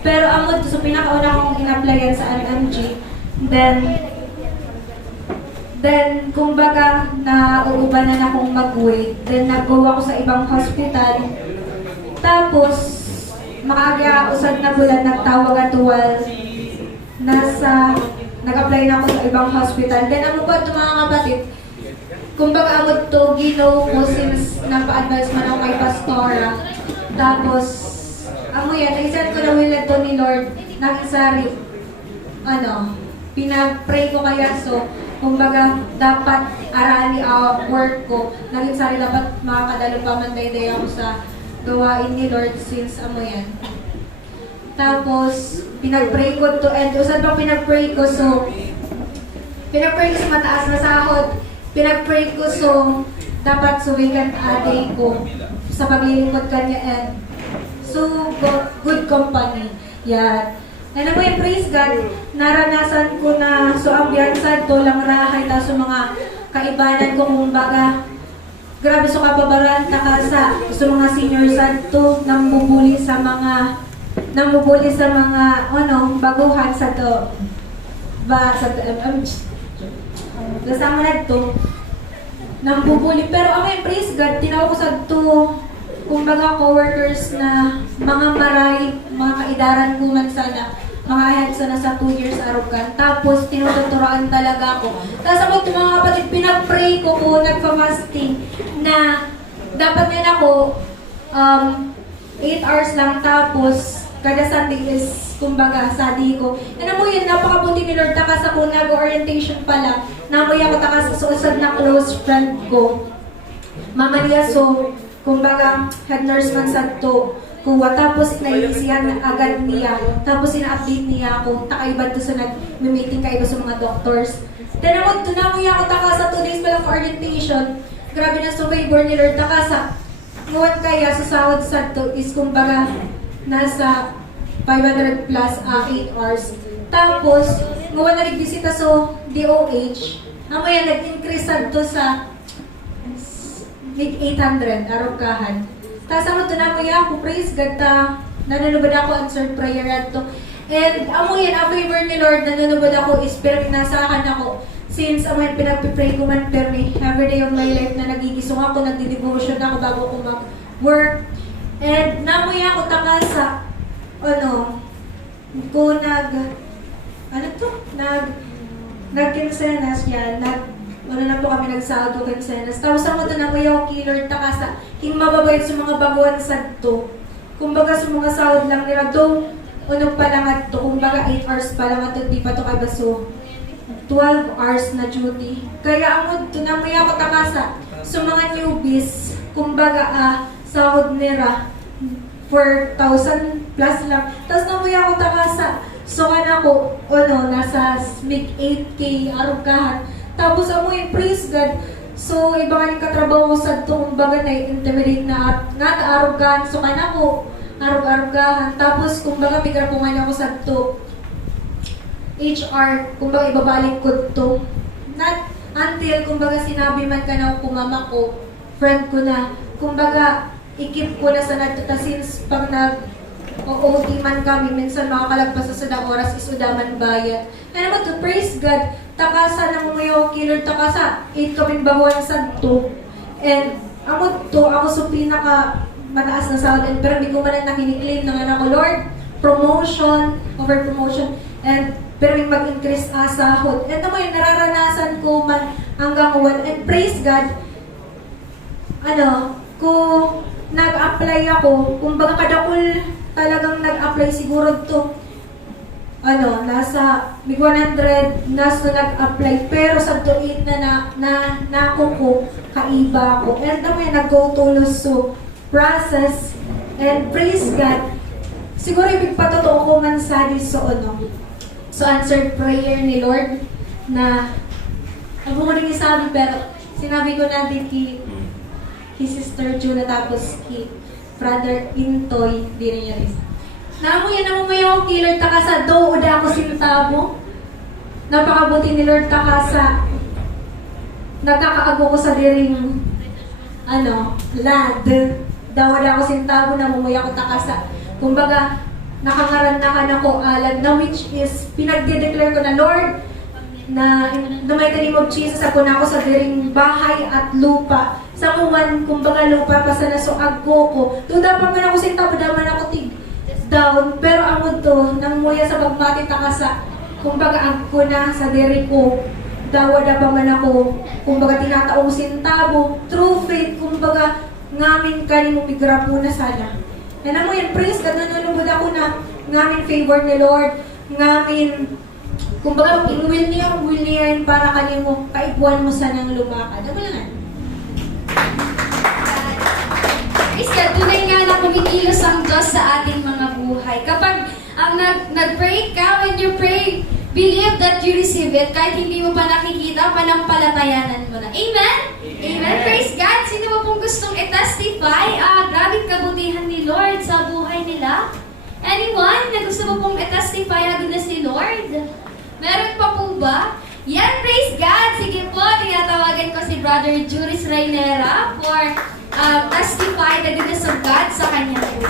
Pero amod so pinakauna kong in-applyan sa MMG. Then, kumbaga, nauubanan akong mag-wait. Then, nag-go ako sa ibang hospital. Tapos, maaga, usad na bulan, nagtawag at tuwal. Nag-apply na ako sa ibang hospital. Then, ano ba ito mga kapatid? Kumbaga, amod to, ginaw ko since napa-advise man ako kay Pastora. Tapos, amo yan, naisad ko na will to ni Lord, nakisari, pinag-pray ko kaya so, kumbaga, dapat arali work ko. Naging sari dapat makakadalo pa man day ako sa gawain ni Lord since amo yan. Tapos, pinag-pray ko to end. Usan pang pinag-pray ko so, pinag-pray ko sa mataas na sahod. Pinag-pray ko so, dapat suwikan ate ko sa paglilingkod kanya and so, good company. Yan. Alam mo yung praise God, naranasan ko na so ambiyansan to lang rahay ta sa mga kaibanan ko kumbaga grabe so kababaran taka sa mga senior sad to namubuli sa mga baguhan sa to kasama na to nambubuli pero ang may praise God tinawag ko sa to kumbaga co-workers na mga maray mga kaidaran ko man sana mga heads na sa 2 years arugan. Tapos, tinututuraan talaga ako. Tapos ako, mga kapatid, pinag-pray ko nagpa-fasting na dapat ngayon ako 8 hours lang. Tapos, kada Sunday is, kumbaga, study ko. Ano mo yun, napakabuti ni Lord. Takas ako, nag-orientation pala. Namoy ako takas sa usad na close friend ko. Mama niya, so, kumbaga, head nurse man sa to. Kuha. Tapos naisihan agad niya. Tapos ina-update niya ako. Takaiba to sa nag-meeting kaiba sa mga doctors. Tinamod, tunamoy ako takasa 2 days pa lang orientation. Grabe na sa favor ni Lord takasa. Ngayon kaya sa sahod sa to is kumbaga nasa 500 plus 8 hours. Tapos, ngayon na nagbisita sa DOH. Namaya nag-increase to sa 800 arugahan. Tapos amo doon mo ako, praise God ta, nanunubad ako answered prayer ato. And amo yan, a favor ni Lord, nanunubad ako is pero pinasakan ako. Since amo yan, pinagpipray ko man permi, every day of my life na nagigisong ako, nagdi-devotion ako bago ako mag-work. And namoy ako takasa, nagkinsenas yan, na po kami nagsahod ko kinsenas. Tapos ako doon namoy ako kay Lord takasa, king mababayad sa mga baguhan sa to. Kumbaga sa mga sahod lang nila do, pa lang at to, kumbaga 8 hours pa lang at di pa to kay baso. 12 hours na duty. Kaya ako doon namoy ako takasa, sa mga newbies, kumbaga sahod nila 4,000 plus lang. Tapos namoy ako takasa, so ko, nasa mig 8K arugahan. Tapos ako yung praise God. So, iba nga yung katrabaho ko sa itong baga na intimidate na at nga kaarugahan. So, ko, arug-arugahan. Tapos, kumbaga, bigla po nga ako sa ito. HR, kumbaga, ibabalik ko ito. Not until, kumbaga, sinabi man ka na kumama ko, friend ko na, kumbaga, ikip ko na sa natuta since pag OT man kami, minsan makakalagpas sa sadang oras is udaman bayad. Ano naman to, praise God, takasa na mo ngayon, killer takasa, 8 kaming baguhan sa to. And, ako sa pinaka mataas na sahod, pero hindi ko man nakiniklaim ng anak ko, Lord, promotion, over promotion, and pero yung mag-increase sahod. And naman yung nararanasan ko man hanggang 1, and praise God, kung nag-apply ako, kung baga kadakul talagang nag-apply siguro to nasa mig 100 nasa nag-apply pero sa to 8 na ko kaiba ako and naman nag-go tulos so process and praise God siguro ibig patotoo ko man sa so answered prayer ni Lord na ako mo rin isabi pero sinabi ko na din kay Sister Juna tapos kay Brother Intoy, di rin yan isa. Namo yan ang umayaw kay Lord takasa, do uda ako sintabo. Napakabuti ni Lord takasa. Nagkakaago ko sa diring, lad. Daw uda ako sintabo na mumuya ko takasa. Kumbaga, nakangarandakan ako alad na which is pinagde-declare ko na, Lord, na in the mighty name of Jesus, ako na ako sa diring bahay at lupa. Sa muwan, kumbaga lupa, basta nasuag ko. Tuda pa man ako sinta, daman ako tig down. Pero ang to, nang muya sa pagmati takasa, kumbaga agko na sa diri ko. Dawa na pa man ako, kumbaga tinataong sintabo, true faith, kumbaga ngamin ka ni mumigra po na sana. Yan mo yan, praise ka, nanunubod ako na ngamin favor ni Lord, ngamin kumbaga, will niya rin para kanimo, kaiguan mo sa nang lumakad. Ano lang? Praise God, tunay nga na kumikilos ang Diyos sa ating mga buhay. Kapag nag-pray ka, when you pray, believe that you receive it. Kahit hindi mo pa nakikita, panampalatayanan mo na. Amen? Amen. Praise God. Sino mo pong gustong i-testify? Grabe kabutihan ni Lord sa buhay nila. Anyone na gusto mo pong i-testify ang goodness ni Lord? Meron pa po ba? Yan, praise God! Sige po, tinatawagan ko si Brother Juris Rainera for testify the goodness of God sa kanya po.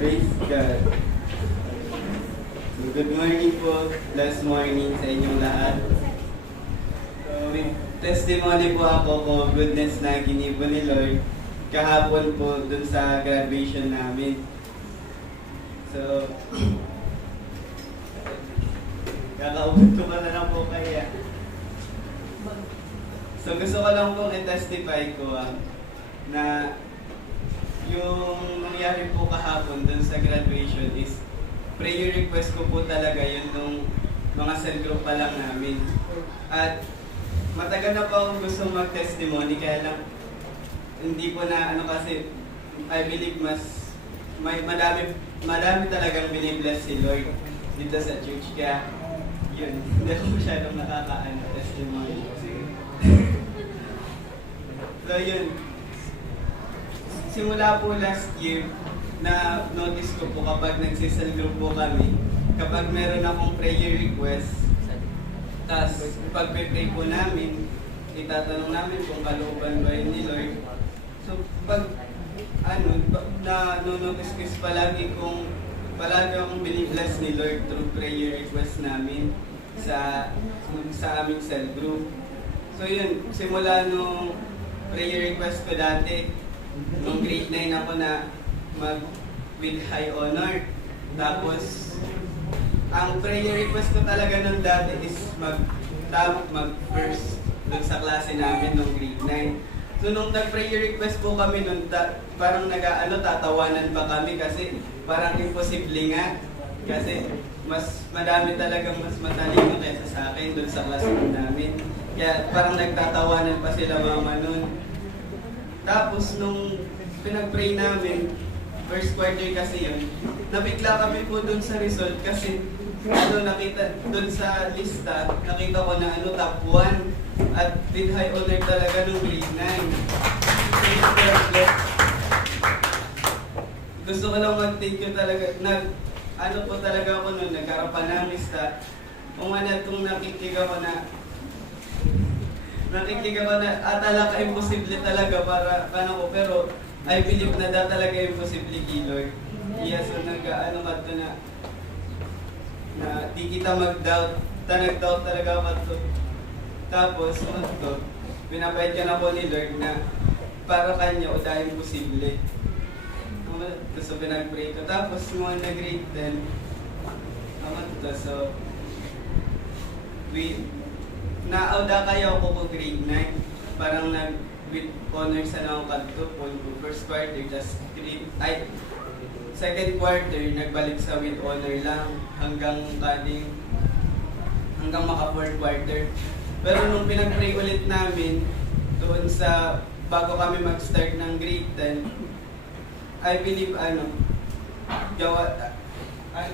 Praise God. So, good morning po. Last morning sa inyong lahat. So, with testimony po ako kung goodness na ginibo ni Lord kahapon po dun sa graduation namin. So, kakaubod ko na lang po kaya. So gusto ko lang pong i-testify ko na yung nangyari po kahapon dun sa graduation is prayer request ko po talaga yun nung mga cell group pa lang namin. At matagal na po akong gusto mag-testimony kaya lang hindi po na kasi I believe madami talagang binibless si Lord dito sa church kaya yun, hindi ako masyadong testimony. So yun, simula po last year, na notice ko po kapag nagsisel group po kami, kapag meron akong prayer request, tas pag-pray po namin, itatanong namin kung kalooban ba yun ni Lord. So pag na-notice ko palagi akong binibless ni Lord through prayer request namin sa aming cell group. So yun, simula nung prayer request ko dati, nung grade 9 ako na with high honor. Tapos, ang prayer request ko talaga nung dati is mag-first dun sa klase namin nung grade 9. So nung nag-prayer request po kami nun, parang tatawanan pa kami kasi parang imposible nga. Kasi mas madami talagang mas matalino kaysa sa akin doon sa classroom namin. Kaya parang nagtatawanan pa sila mama nun. Tapos nung pinag-pray namin, first quarter kasi yun, nabigla kami po doon sa result kasi nakita doon sa lista, nakita ko na top 1 at with high honor talaga nung grade 9. Gusto ko lang mag-thank you talaga, po talaga ako nun, nagkaroon pa ng lista. Kung itong nakikinig ako na, atala ka imposible talaga para ko, pero I believe na talaga imposible kay Lord. Yes, so ka to na di kita mag-doubt, nag-doubt talaga ako to. Tapos, pinapahid ka na po ni Lord na para kanya o dahil imposible. So pinag-pray ko. Tapos mga nag-grade 10, so naauda kayo ako ko grade 9. Parang with honors na ako kadto po first quarter, just second quarter, nagbalik sa with honor lang hanggang maka fourth quarter. Pero nung pinag-pray ulit namin doon sa bago kami mag-start ng grade 10, I believe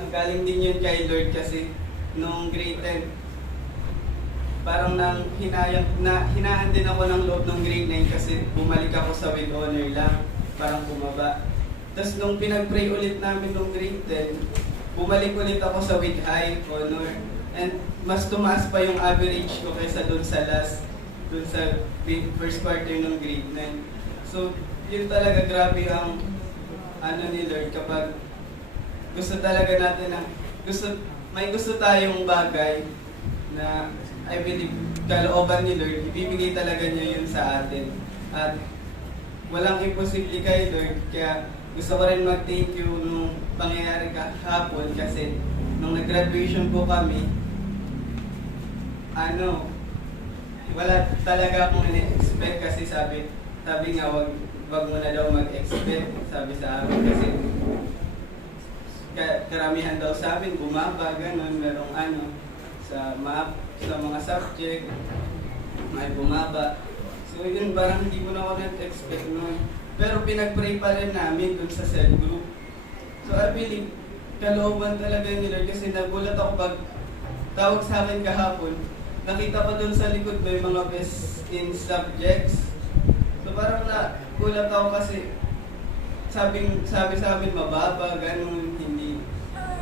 galing din yun kay Lord kasi nung grade 10 parang hinaan din ako ng loob ng grade 9 kasi bumalik ako sa with honor lang, parang bumaba. Tapos nung pinag-pray ulit namin nung grade 10, bumalik ulit ako sa with high honor and mas tumaas pa yung average ko kaysa dun sa first quarter ng grade 9. So yun talaga grabe ang ano ni Lord kapag gusto talaga natin ng may gusto tayong bagay na I believe kalooban ni Lord, ibibigay talaga niya yun sa atin. At walang imposible kay Lord, kaya gusto ko rin mag-thank you nung pangyayari kahapon kasi nung nag-graduation po kami, wala talaga akong in-expect kasi sabi nga wag mo na daw mag-expect, sabi sa amin kasi karamihan daw sa amin bumaba, ganun, merong sa map, sa mga subject, may bumaba. So yun, parang hindi ko na ako nag-expect nun. Pero pinag-pray pa rin namin dun sa cell group. So I believe, kalooban talaga ni Lord kasi nagulat ako pag tawag sa akin kahapon, nakita ko dun sa likod may mga best in subjects. So parang nagulat ako kasi sabi sa amin mababa, ganun, hindi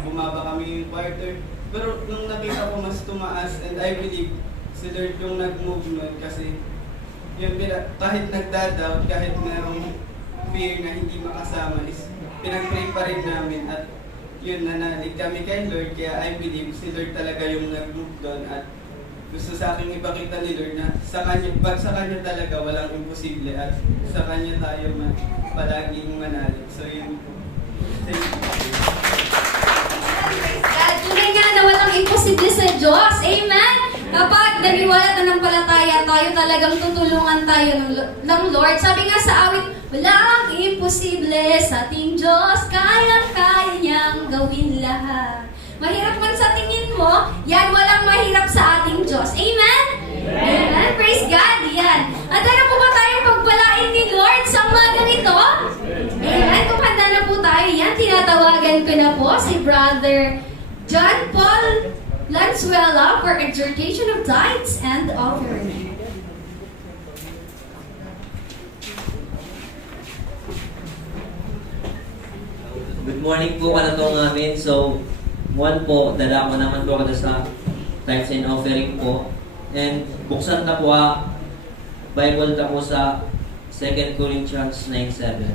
bumaba kami yung quarter. Pero nung nakita ko mas tumaas and I believe si Lord yung nag-move nun kasi yun, kahit nagda-doubt, kahit merong fear na hindi makasama is pinag-pray pa rin namin at yun, nanalig kami kay Lord kaya I believe si Lord talaga yung nag-move doon at gusto sa akin ipakita ni Lord na sa kanya talaga walang imposible at sa kanya tayo palaging manalig. So yun po. Thank you. God, tunay nga na walang imposible sa Diyos. Amen? Kapag naniwala at nanampalataya tayo, talagang tutulungan tayo ng Lord. Sabi nga sa awit, walang imposible sa ating Diyos, kayang-kaya niyang gawin lahat. Mahirap man sa tingin mo, yan walang mahirap sa ating Diyos. Amen? Amen? Praise God. Yan. At ano po ba tayong pagpalain ni Lord sa umagang ito? Amen? Kung handa na po tayo, yan, tinatawagan ko na po si Brother John Paul Lanzuela for exhortation of tithes and offering. Good morning po kanatong amin. So, one po, dala ko naman po kada sa tithes and offering po. And buksan na po Bible na po sa 2 Corinthians 9:7.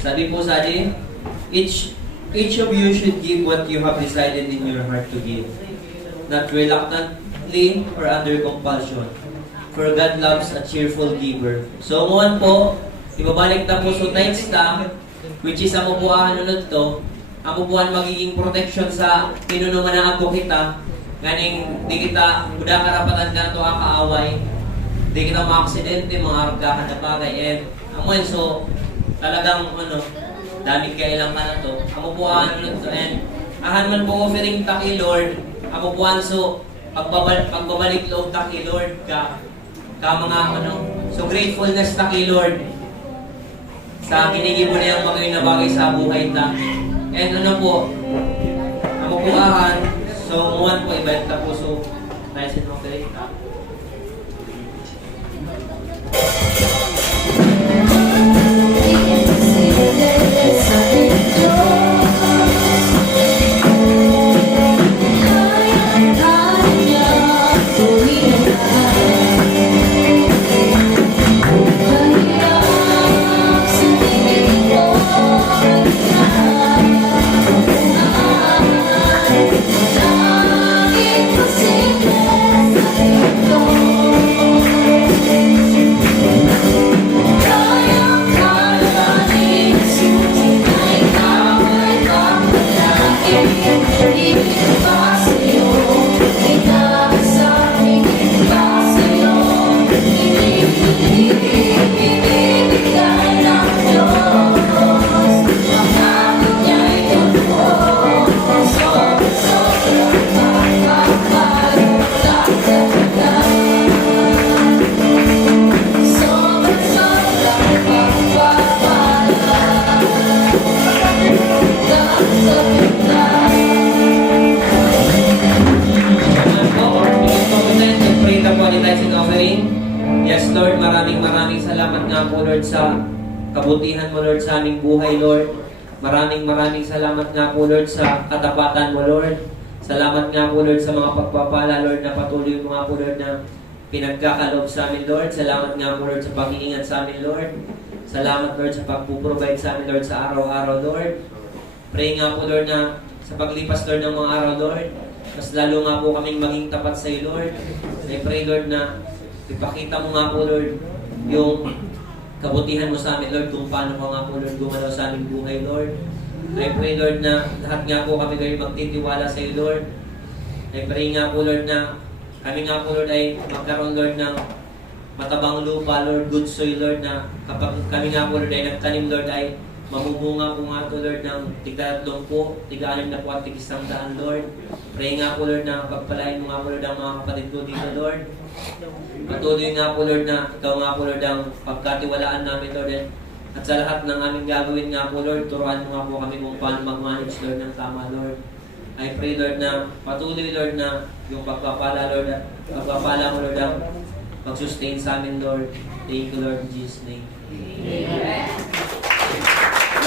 Sabi po sa atin, each of you should give what you have decided in your heart to give, not reluctantly or under compulsion. For God loves a cheerful giver. So, ngayon po, ibabalik na po sa tithes na, which is ang upuan nunod to, ang upuan magiging protection sa pinunuman ng ako kita, ganing di kita, buda karapatan ka ito kaaway, di kita mga aksidente, mga argahan na bagay, and amoy, so, talagang, damit kailang ka na to, ang upuan nunod to, and ahan man po offering ta kay Lord, ang upuan, so, pagbabalik loob ta kay Lord, ka mga, so gratefulness ta kay Lord, sa kinigibo na yung mga inabagay sa buhay ta. And po, ang upuan, so umuwan po, ibalik na po, so, tayo sa offering ta. Yes, Lord, maraming salamat nga po, Lord, sa kabutihan mo, Lord, sa aming buhay, Lord. Maraming salamat nga po, Lord, sa katapatan mo, Lord. Salamat nga po, Lord, sa mga pagpapala, Lord, na patuloy mo nga po, Lord, na pinagkakalob sa amin, Lord. Salamat nga po, Lord, sa pag-iingat sa amin, Lord. Salamat, Lord, sa pagpuprovide sa amin, Lord, sa araw-araw, Lord. Pray nga po, Lord, na sa paglipas, Lord, ng mga araw, Lord, mas lalo nga po kaming maging tapat sa iyo, Lord. I pray, Lord, na ipakita mo nga po, Lord, yung kabutihan mo sa amin, Lord, kung paano mo nga po, Lord, gumalaw sa aming buhay, Lord. I pray, Lord, na lahat nga po kami, Lord, magtitiwala sa iyo, Lord. I pray nga po, Lord, na kami nga po, Lord, ay magkaroon, Lord, ng matabang lupa, Lord, good soil, Lord, na kapag kami nga po, Lord, ay nagtanim, Lord, ay mamumunga po nga to, Lord, ng tig-3 po, tig-6 na po at tig-100, Lord. Pray nga po, Lord, na pagpalain mo nga po, Lord, ang mga kapatid ko dito, Lord. Patuloy nga po, Lord, na ikaw nga po, Lord, ang pagkatiwalaan namin, Lord, at sa lahat ng aming gagawin nga po, Lord, turuan mo nga po kami kung paano mag-manage, Lord, ng tama, Lord. I pray, Lord, na patuloy, Lord, na yung pagpapala, Lord, at pagpapala mo, Lord, ang mag-sustain sa amin, Lord. Thank you, Lord, in Jesus' name.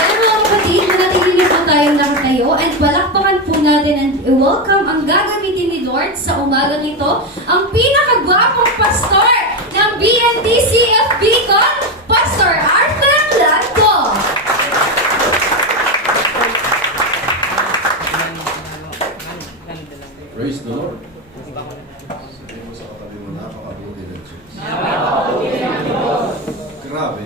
Yan mga kapatid, manatili po tayong nakatayo and palakpakan po natin and welcome ang gagamitin ni Lord sa umaga nito, ang pinakagwapong pastor ng BNTCF Bicol, Pastor Arthur Blanco. Praise the Lord. Sabihin mo sa katabi mo, napakabuti ng Diyos. Grabe.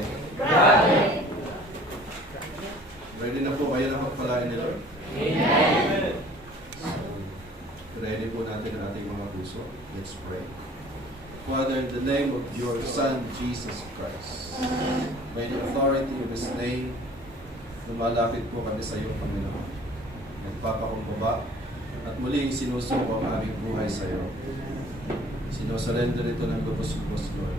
Ready na po kayo na pagpalain ni Lord? Amen. Ready po natin ang ating mga puso. Let's pray. Father, in the name of your Son, Jesus Christ, by the authority of His name, lumalapit po kami sa iyo, Panginoon. Nagpapakumbaba at muli sinusuko ang aming buhay sa iyo. Sinusurrender ito ng lubos-lubos, Lord.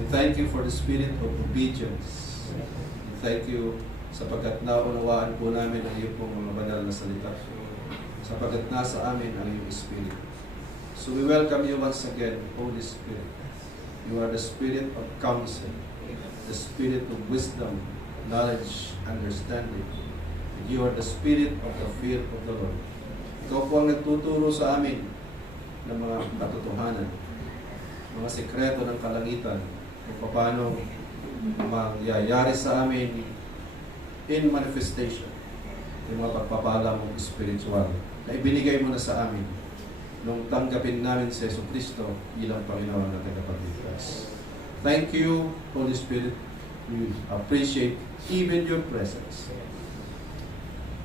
And thank you for the spirit of obedience. And thank you sapagkat naunawaan po namin ang iyong pong mga banal na salita. Sapagkat nasa amin ang iyong Spirit. So we welcome you once again, Holy Spirit. You are the Spirit of counsel, the Spirit of wisdom, knowledge, understanding. And you are the Spirit of the fear of the Lord. Ikaw po ang nagtuturo sa amin ng mga katotohanan, mga sekreto ng kalangitan, kung paano mangyayari sa amin in manifestation yung mga pagpapala mong spiritual na ibinigay mo na sa amin nung tanggapin namin si Yesu Cristo bilang Panginoon at Tagapagligtas. Thank you, Holy Spirit. We appreciate even your presence.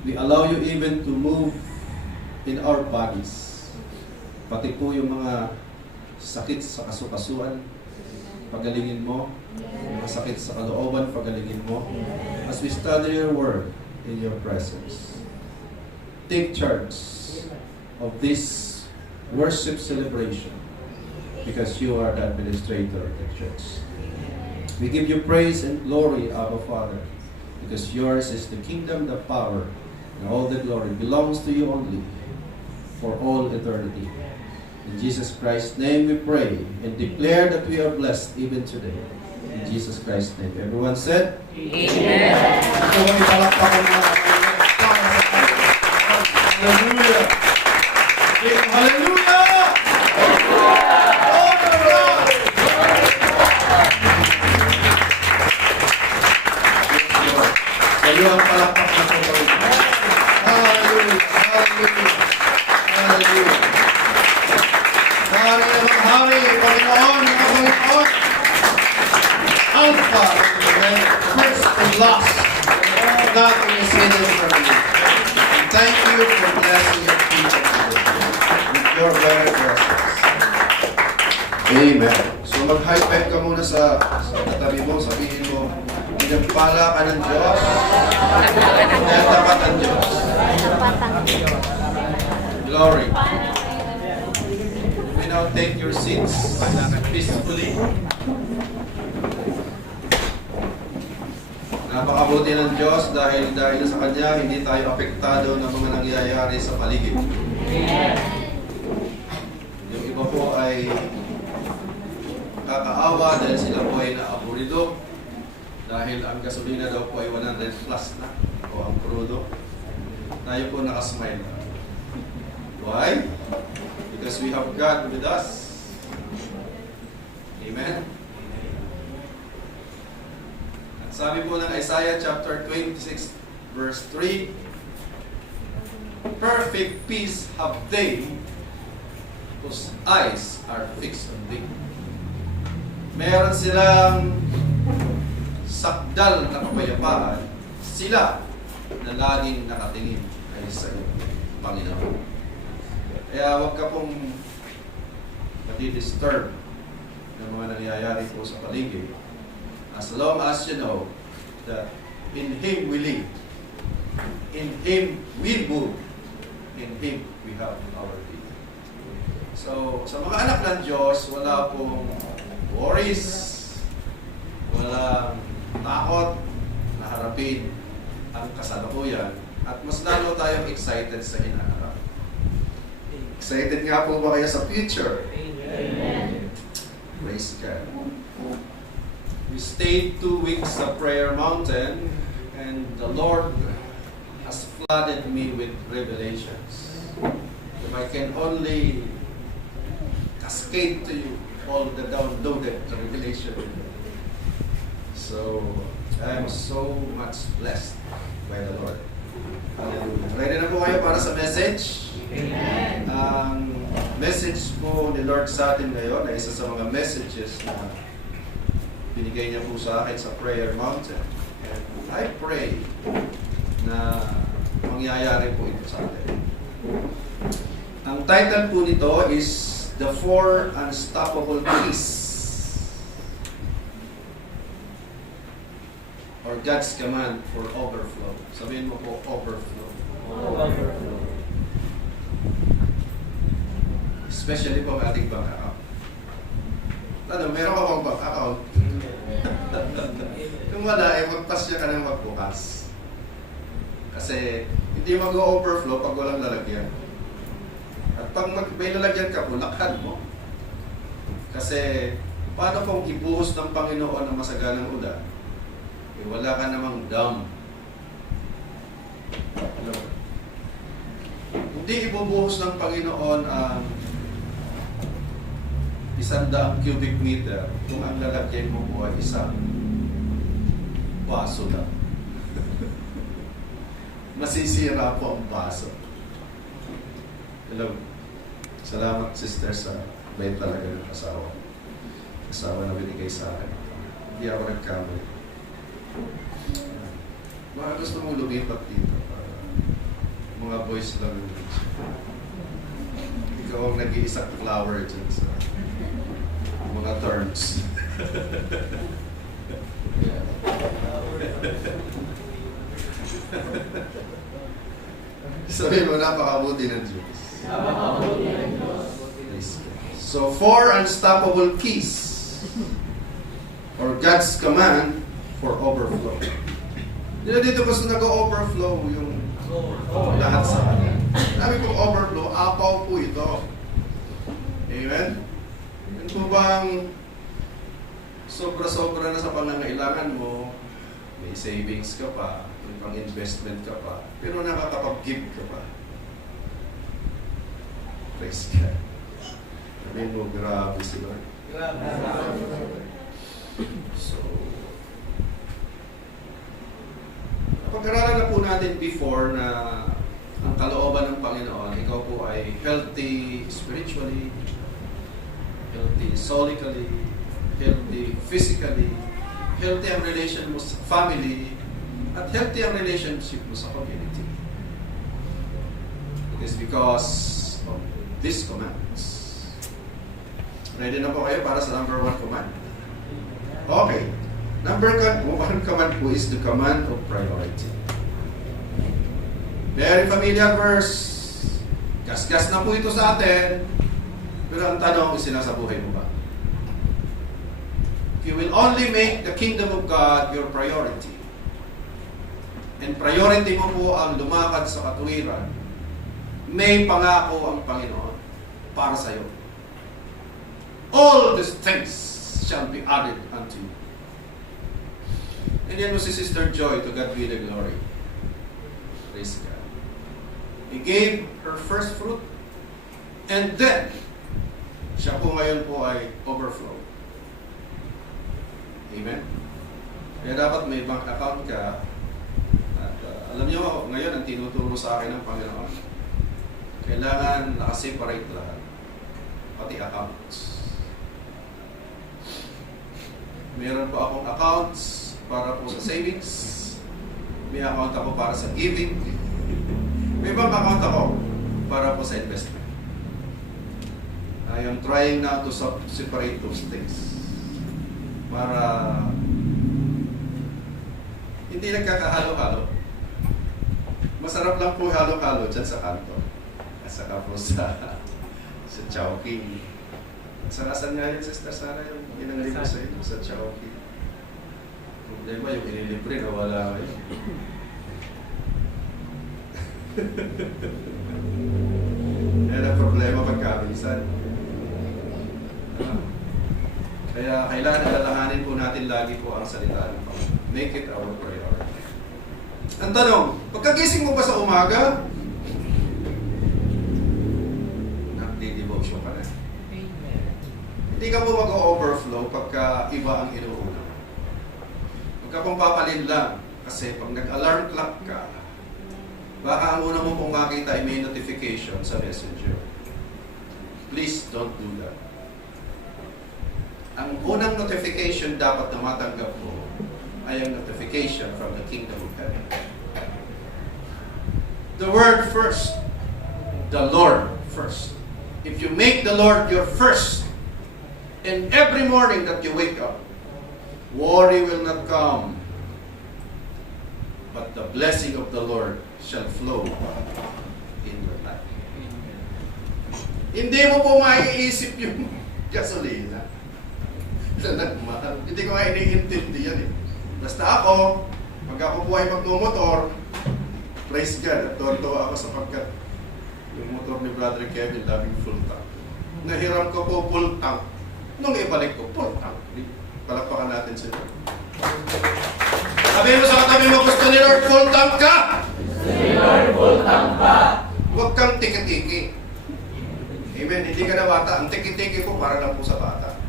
We allow you even to move in our bodies. Pati po yung mga sakit sa kasukasuan, pagalingin mo. Yung mga sakit sa kalooban, pagalingin mo. As we study your word in your presence. Take charge of this worship celebration because you are the administrator of the church. We give you praise and glory, Abba Father, because yours is the kingdom, the power, and all the glory belongs to you only for all eternity. In Jesus Christ's name we pray and declare that we are blessed even today. In Jesus Christ's name. Everyone said? Amen. Ito kami palakpakan na. Hallelujah! Hallelujah! Kayo ang palakpak na po kami. Hallelujah! Hallelujah! Hallelujah! Hari ang hari, Panginoon, ang Panginoon. Alpha and Omega, first and last. Nothing is hidden from you. And thank you for blessing your people today with your very presence. Amen. So mag-high five ka muna sa katabi mo, sabihin mo, pinagpala ka ng Diyos. Dahil tapat ang Diyos. Glory. We now take your seats peacefully. Napakabuti ng Diyos dahil sa Kanya, hindi tayo apektado ng mga nangyayari sa paligid. Yung iba po ay kakaawa dahil sila po ay naaburido dahil ang gasolina daw po ay 100 plus na o ang crudo. Tayo po nakasmile. Why? Because we have God with us. Amen? Sabi po ng Isaiah chapter 26 verse 3, perfect peace have they whose eyes are fixed on thee. Meron silang sakdal na kapayapaan, sila na laging nakatingin ay sa iyo, Panginoon. Kaya huwag ka pong madi-disturb ng mga nangyayari po sa paligid. As long as you know that in Him we live, in Him we move, in Him we have our being. So, sa mga anak ng Diyos, wala pong worries, walang takot na harapin ang kasalukuyan, at mas lalo tayong excited sa hinaharap. Excited nga po ba kayo sa future? Amen. Praise God. We stayed 2 weeks at Prayer Mountain, and the Lord has flooded me with revelations. If I can only cascade to you all the downloaded revelation. So, I am so much blessed by the Lord. Hallelujah. Ready na po kayo para sa message? Amen. Ang message po ni Lord sa atin ngayon ay isa sa mga messages na binigay niya po sa akin sa Prayer Mountain. And I pray na mangyayari po ito sa atin. Ang title po nito is The 4 Unstoppable Keys, or God's Command for Overflow. Sabihin mo po, overflow. Overflow. Especially po ang ating bank account. Ano, meron ka bang bank account? Kung wala, magpasya ka ng magbukas. Kasi hindi mag-overflow pag walang lalagyan. At pag may lalagyan ka, bulakhan mo. Kasi paano kung ibuhos ng Panginoon ang masaganang ulan? Eh, wala ka namang dam. Ano? Hindi ibubuhos ng Panginoon ang 100 cubic meter kung ang lalagyan mo po ay isang baso lang. Masisira po ang baso. Hello. Salamat, sister, sa bait talaga ng asawa. Asawa na binigay sa akin. Hindi ako nagkamali. Mga gusto mong lumipat dito para mga boys lang yung ikaw ang nag-iisang flower dyan sa mga terms. Sabihin mo, napakabuti ng Diyos. So, 4 unstoppable keys, or God's command for overflow. Dito gusto nag-overflow yung lahat sa kanya. Sabi kong overflow, apaw po ito. Amen? Yan po bang sobra-sobra na sa pangangailangan mo, may savings ka pa, may pang-investment ka pa, pero nakakapag-give ka pa. Praise God. Sabihin mo, grabe si Lord. So, pag-aralan na po natin before na ang kalooban ng Panginoon, ikaw po ay healthy spiritually, healthy solically, healthy physically, healthy ang relation mo sa family, at healthy ang relationship mo sa community. It is because of these commands. Ready na po kayo para sa number 1 command? Okay. Number 1 command po is the command of priority. Very familiar verse. Gas-gas na po ito sa atin. Pero ang tanong is nasa buhay mo ba? If you will only make the kingdom of God your priority, and priority mo po ang lumakad sa katuwiran, may pangako ang Panginoon para sa iyo. All these things shall be added unto you. And yan mo si Sister Joy, to God be the glory. Praise God. He gave her first fruit, and then siya po ngayon po ay overflow. Amen? Kaya dapat may bank account ka. At alam nyo, ngayon ang tinuturo sa akin ng Panginoon, kailangan nakaseparate lahat. Pati accounts. Meron po akong accounts para po sa savings. May account ako para sa giving. May bank account ako para po sa investment. I am trying now to separate those things. Para hindi nagkakahalo-halo. Masarap lang po halo-halo dyan sa kanto. At saka po sa Chowking. Sa kasan nga yun, Sister Sarah, yung pinangalit ko sa inyo, sa Chowking. Problema, yung inilibre na wala kayo. Yan ang problema pagkaminsan. Kaya kailangan alalahanin po natin lagi po ang salita ng Panginoon. Make it our priority. Ang tanong, pagkagising mo ba sa umaga? Nagdi-devotion ka na. Hindi ka po mag-overflow pagka iba ang inuuna. Huwag ka pong papalin lang. Kasi pag nag-alarm clock ka, baka ang una mo pong makita ay may notification sa messenger. Please don't do that. Ang unang notification dapat na matanggap mo ay ang notification from the kingdom of heaven. The word first. The Lord first. If you make the Lord your first, and every morning that you wake up, worry will not come, but the blessing of the Lord shall flow in your life. Hindi mo po maiisip yung gasolina. Hindi ko nga iniintindi yan eh. Basta ako, pag ako po ay magmumotor, praise God, at tuwa ako sapagkat yung motor ni Brother Kevin daming full tank. Nahiram ko po full tank. Nung ibalik ko, full tank. Palakpakan natin sila. Sabi mo sa katabi mo, gusto ni Lord, full tank ka? Si Lord, full tank ka. Huwag kang tiki-tiki. Amen. Hindi ka na bata. Ang tiki-tiki po para lang po sa bata.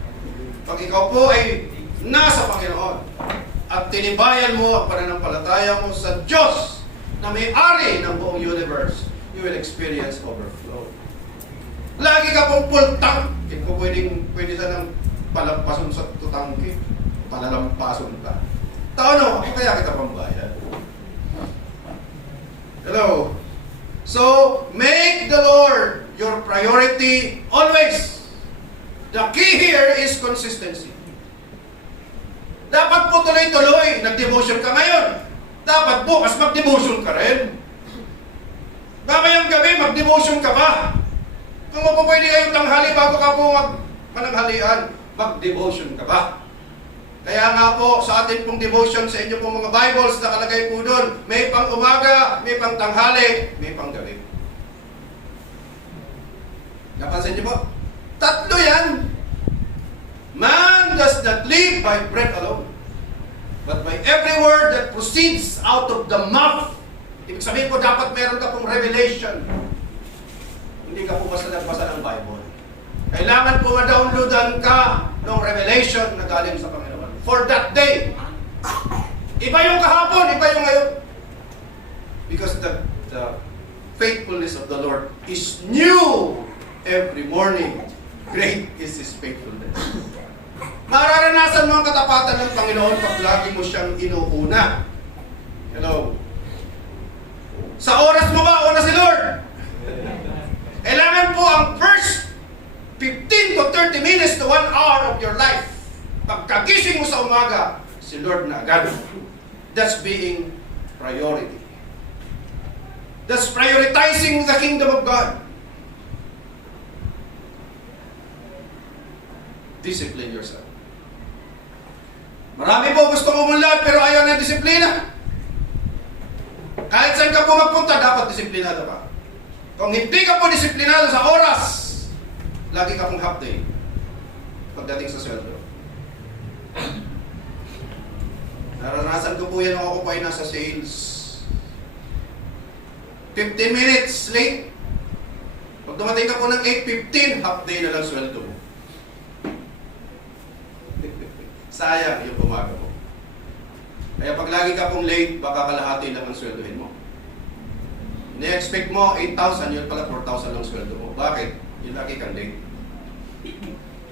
Pag ikaw po ay nasa Panginoon at tinibayan mo ang pananampalataya mo sa Diyos na may-ari ng buong universe, you will experience overflow. Lagi ka pong full tank. Hindi po pwede sanang palampason sa tutangki. Palalampason ka. Taon ako kaya kita pambayad. Hello. So, make the Lord your priority always. The key here is consistency. Dapat po tuloy-tuloy, nag-devotion ka ngayon. Dapat bukas mag-devotion ka rin. Mamayang gabi, mag-devotion ka ba? Kung mapapwede kayong tanghali bago ka po mananghalian, mag-devotion ka ba? Kaya nga po, sa atin pong devotion, sa inyo pong mga Bibles, nakalagay po doon, may pang umaga, may pang tanghali, may pang gabi. Napansin niyo po? Tatlo yan. Man does not live by bread alone, but by every word that proceeds out of the mouth. Ibig sabihin po, dapat meron ka pong revelation. Hindi ka po basta nagbasa ng Bible. Kailangan po ma-downloadan ka ng revelation na galing sa Panginoon. For that day. Iba yung kahapon, iba yung ngayon. Because the faithfulness of the Lord is new every morning. Great is His faithfulness. Mararanasan mo ang katapatan ng Panginoon pag lagi mo siyang inuuna. Hello? Sa oras mo ba, una si Lord? Kailangan po ang first 15 to 30 minutes to 1 hour of your life. Pagkagising mo sa umaga, si Lord na agad. That's being priority. That's prioritizing the kingdom of God. Discipline yourself. Marami po gustong umunlad pero ayaw ng disiplina. Kahit saan ka po magpunta, dapat disiplinado ka. Kung hindi ka po disiplinado sa oras, lagi ka pong half day pagdating sa sweldo. Naranasan ko po yan nung ako po ay nasa sales. 15 minutes late. Pag dumating ka po ng 8:15, half day na lang sweldo mo. Sayang yung umaga mo. Kaya pag lagi ka pong late, baka kalahati lang ang sweldohin mo. Ni-expect mo 8,000, yun pala 4,000 lang sweldo mo. Bakit? Yung lagi kang late.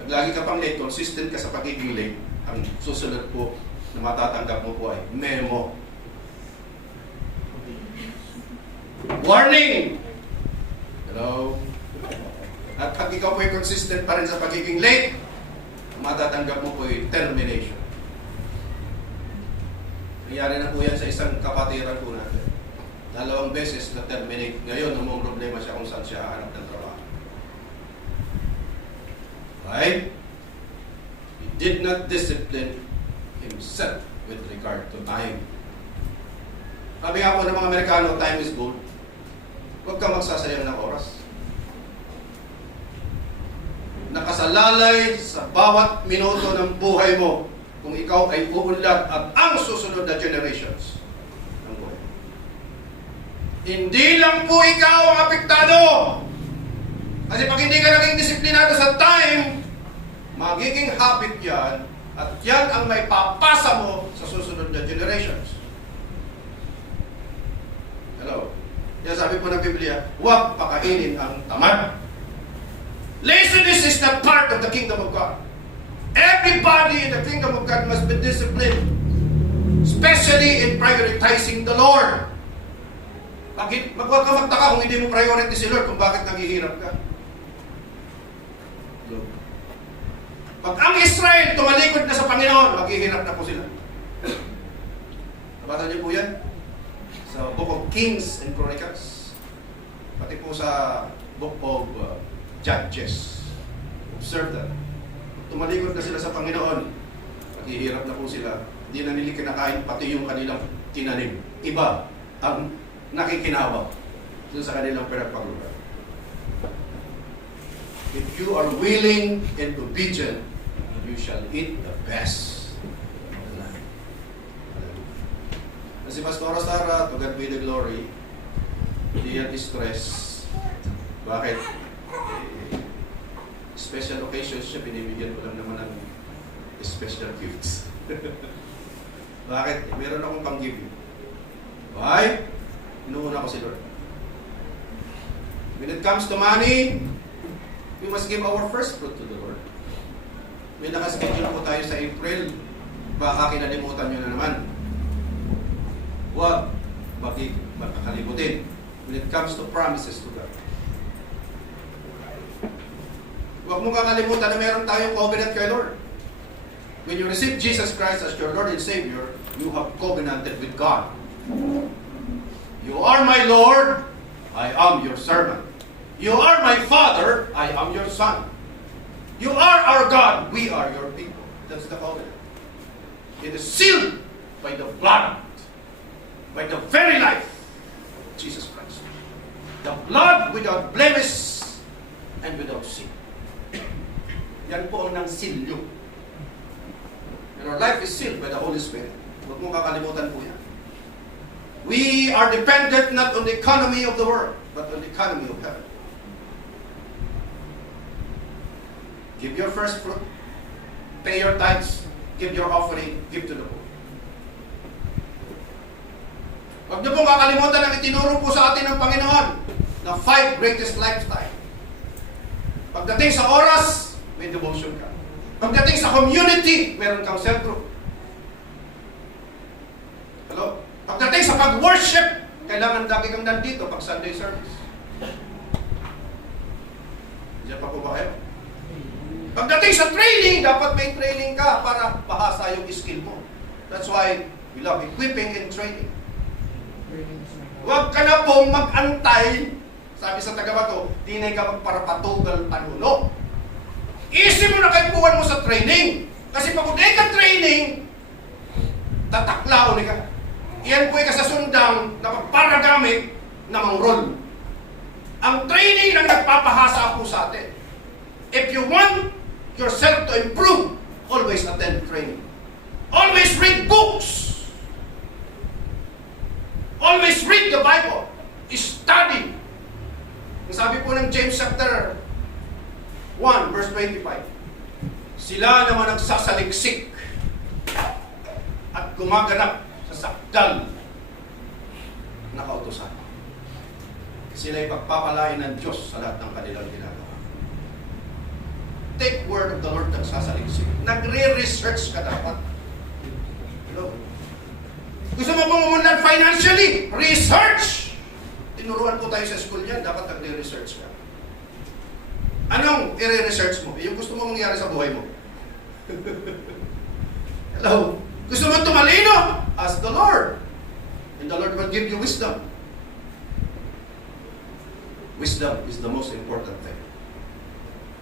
Pag lagi ka pang late, consistent ka sa pagiging late, ang susunod po na matatanggap mo po ay memo. Warning! Hello? At pag ikaw po ay consistent pa rin sa pagiging late, matatanggap mo po ay termination. Nangyari na po yan sa isang kapatiran po natin. 2 beses na terminate. Ngayon, namang problema siya kung saan siya hahanap ng trabaho. Right? He did not discipline himself with regard to time. Sabi nga po ng mga Amerikano, time is gold. Huwag ka magsasayang ng oras. Nakasalalay sa bawat minuto ng buhay mo kung ikaw ay uunlad at ang susunod na generations ng buhay. Hindi lang po ikaw ang apektado. Kasi pag hindi ka naging disiplinado sa time, magiging habit yan at yan ang may papasa mo sa susunod na generations. Hello? Yan sabi po ng Biblia, huwag pakainin ang tamad. Laziness is not part of the kingdom of God. Everybody in the kingdom of God must be disciplined, especially in prioritizing the Lord. Huwag ka magtaka kung hindi mo priority si Lord kung bakit naghihirap ka. Pag ang Israel tumalikod na sa Panginoon, maghihirap na po sila. Nabasa niyo po yan? Sa Book of Kings and Chronicles. Pati po sa Book of Judges. Observe that. Tumalikod na sila sa Panginoon, maghihirap na po sila. Hindi na nila kinakain pati yung kanilang tinanim. Iba ang nakikinabang dun sa kanilang pinagpaglugar. If you are willing and obedient, you shall eat the best of the land. Na si Pastor Sara, to God be the glory, hindi yan stress. Bakit? Special occasions siya, binibigyan ko lang naman ng special gifts. Bakit? Meron akong pang-give you. Why? Inuuna ko si Lord. When it comes to money, we must give our first fruit to the Lord. May nakaschedule po tayo sa April. Baka kinalimutan nyo na naman. Huwag makakalimutin. When it comes to promises to God. Huwag mong kakalimutan na meron tayong covenant kay Lord. When you receive Jesus Christ as your Lord and Savior, you have covenanted with God. You are my Lord, I am your servant. You are my Father, I am your Son. You are our God, we are your people. That's the covenant. It is sealed by the blood, by the very life of Jesus Christ. The blood without blemish and without sin. Yan po ang nang silyo. And our life is sealed by the Holy Spirit. Huwag mong kakalimutan po yan. We are dependent not on the economy of the world, but on the economy of heaven. Give your first fruit, pay your tithes, give your offering, give to the poor. Huwag niyo pong kakalimutan ang itinuro po sa atin ng Panginoon na 5 greatest lifestyle. Pagdating sa oras, may devotion ka. Pagdating sa community, meron kang self-group. Hello? Pagdating sa pag-worship, kailangan lagi kang nandito pag Sunday service. Diyan pa po ba kayo? Pagdating sa training, dapat may training ka para bahasa yung skill mo. That's why we love equipping and training. Huwag ka na pong mag-antay. Sabi sa Tagabato, di na ka magparapatugal panuno. Isip mo na kaipuan mo sa training. Kasi pag uday ka training, tataklaw ni ka. Iyan po ay kasasundang na pagparagamit na mangrol. Ang training ang nagpapahasa po sa atin. If you want yourself to improve, always attend training. Always read books. Always read the Bible. Study. Ang sabi po ng James chapter 1 verse 25. Sila naman nagsasaliksik at gumaganap sakdal na kautusan. Sila'y pagpapalain ng Diyos sa lahat ng kanilang ginagawa. Take word of the Lord nagsasaliksik. Nagre-research ka dapat. Hello? Gusto mo pong umunlad financially? Research! Tinuruan po tayo sa school yan, dapat nagre-research ka. Anong i-research mo? Yung gusto mo mangyari sa buhay mo. Hello? Gusto mo tumalino? Ask the Lord. And the Lord will give you wisdom. Wisdom is the most important thing.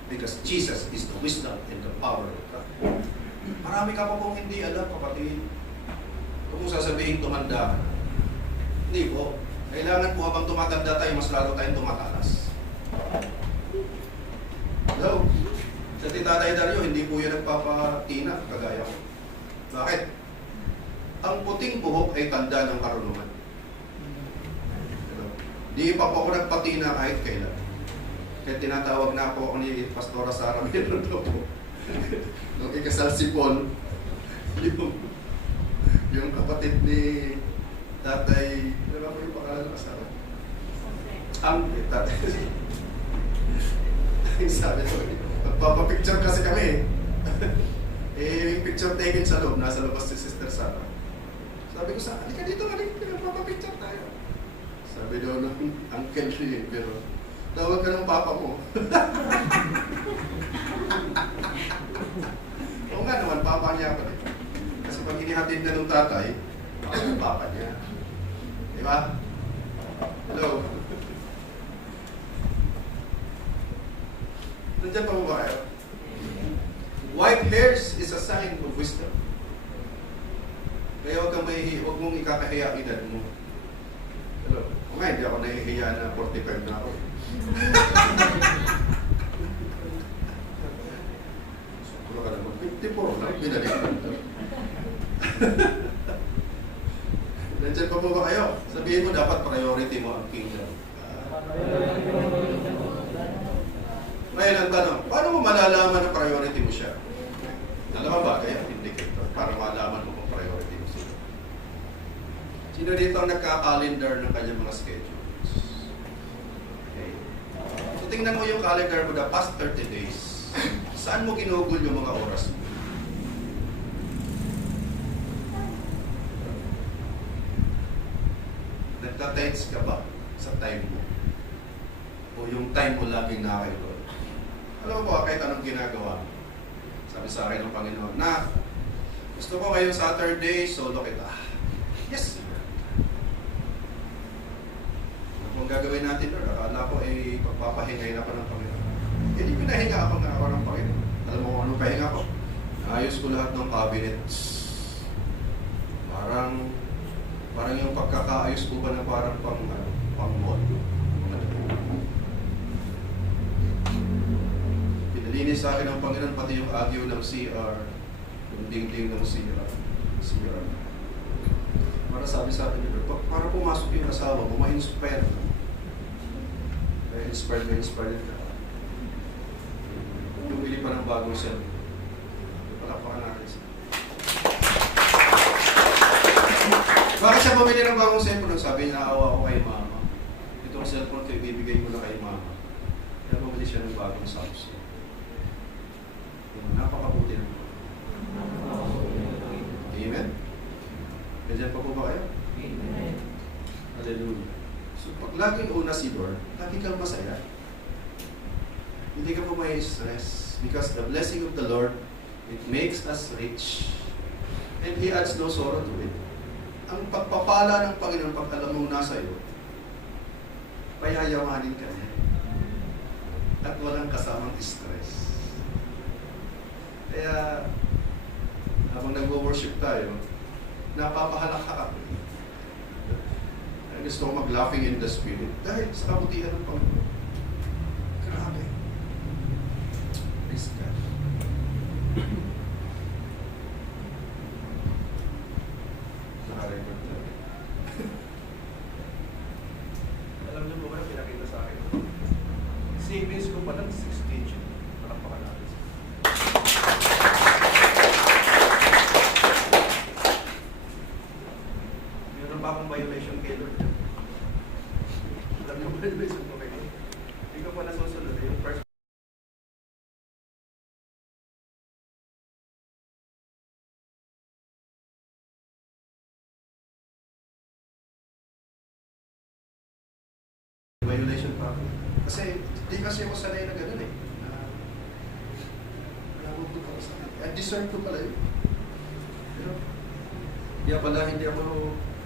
Because Jesus is the wisdom and the power of God. Marami ka pa pong hindi alam, kapatid. Kung mo sasabihin tumanda ka. Hindi po. Kailangan po habang tumatanda tayo, mas lalo tayong tumatalas. Hello? Sa Tatay Dario, hindi po yan nagpapatina, kagaya ko. Bakit? Ang puting buhok ay tanda ng karunungan. Hello? Di pa po ako nagpatina kahit kailan. Kaya tinatawag na po ako ni Pastora Sara meron na po. Nung ikasal si Paul, yung kapatid ni Tatay, ano ba po yung pangalan ng asawa? Ang Tatay. Sabi ko, magpapapicture kasi kami. Yung picture taken sa loob, nasa labas si Sister Sara. Sabi ko sa, halika dito, magpapapicture tayo. Sabi daw ng uncle niya, pero tawag ka ng papa mo. Oo nga naman, papa niya pa rin. Kasi pag inihatid na ng tatay, ang papa niya. Di ba? Hello? Nandiyan pa mo ba kayo? White hairs is a sign of wisdom. Kaya huwag mong ikakahiya ang edad mo. Hello? O nga, hindi ako nahihiya na 45 na ako. Siguro ka naman, 54 na, binalikan na. Nandiyan pa po ba kayo? Sabihin mo, dapat priority mo ang kingdom. Ngayon ang tanong, paano mo malalaman na priority mo siya? Alam mo ba, kaya indicator, para malaman mo kung priority mo siya. Sino dito ang nagka-calendar ng kanyang mga schedules? Okay. So tingnan mo yung calendar mo the past 30 days. Saan mo ginugol yung mga oras mo? Nagka-tense ka ba sa time mo? O yung time mo laging nakakaroon? Alam mo ba, kahit anong ginagawa, sabi sa akin ng Panginoon, na gusto ko ngayong Saturday, solo kita. Yes! Ano kung gagawin natin, Lord? Akala ko ay pagpapahingay na pa ng Panginoon. Hindi pinahinga ako ng araw ng Panginoon. Alam mo kung anong pahinga ko? Naayos ko lahat ng cabinets. Parang yung pagkakaayos ko ba na parang pang-mall. Pinalinis sa akin ng Panginoon pati yung agyo ng CR, yung dingding ng CR. Para sabi sa akin, para pumasok yung asawa mo, ma-inspire ka. Kaya inspired ka. Bumili pa ng bagong cellphone. Palakpakan natin siya. Bakit siya bumili ng bagong cellphone? Sabi, naawa ko kay mama. Itong cellphone ko, ibibigay ko na kay mama. Kaya bumili siya ng bagong Samsung. Napakabuti naman. Amen? Ganyan pa po ba kayo? Amen. Hallelujah. So, pag laging una si Lord, lagi kang masaya. Hindi ka po may stress. Because the blessing of the Lord, it makes us rich. And He adds no sorrow to it. Ang pagpapala ng Panginoon, pag alam mong nasa iyo, payayamanin ka niya. At walang kasamang stress. Kaya, habang nag-worship tayo, napapahalak ako. Gusto ko mag-laughing in the spirit dahil sa kabutihan ng Panginoon. Grabe. Praise God. Nakarecord na. Alam niyo po ba na pinakita sa akin? Savings ko pa ng 6 digit. Palakpakan natin. yung evaluation mo kayo. Hindi ko pa nasusunod yung first. Violation pa ako. Kasi, di kasi ako sanay na gano'n eh. Nahutot ako sa akin. I deserve ko pala yun. Pero,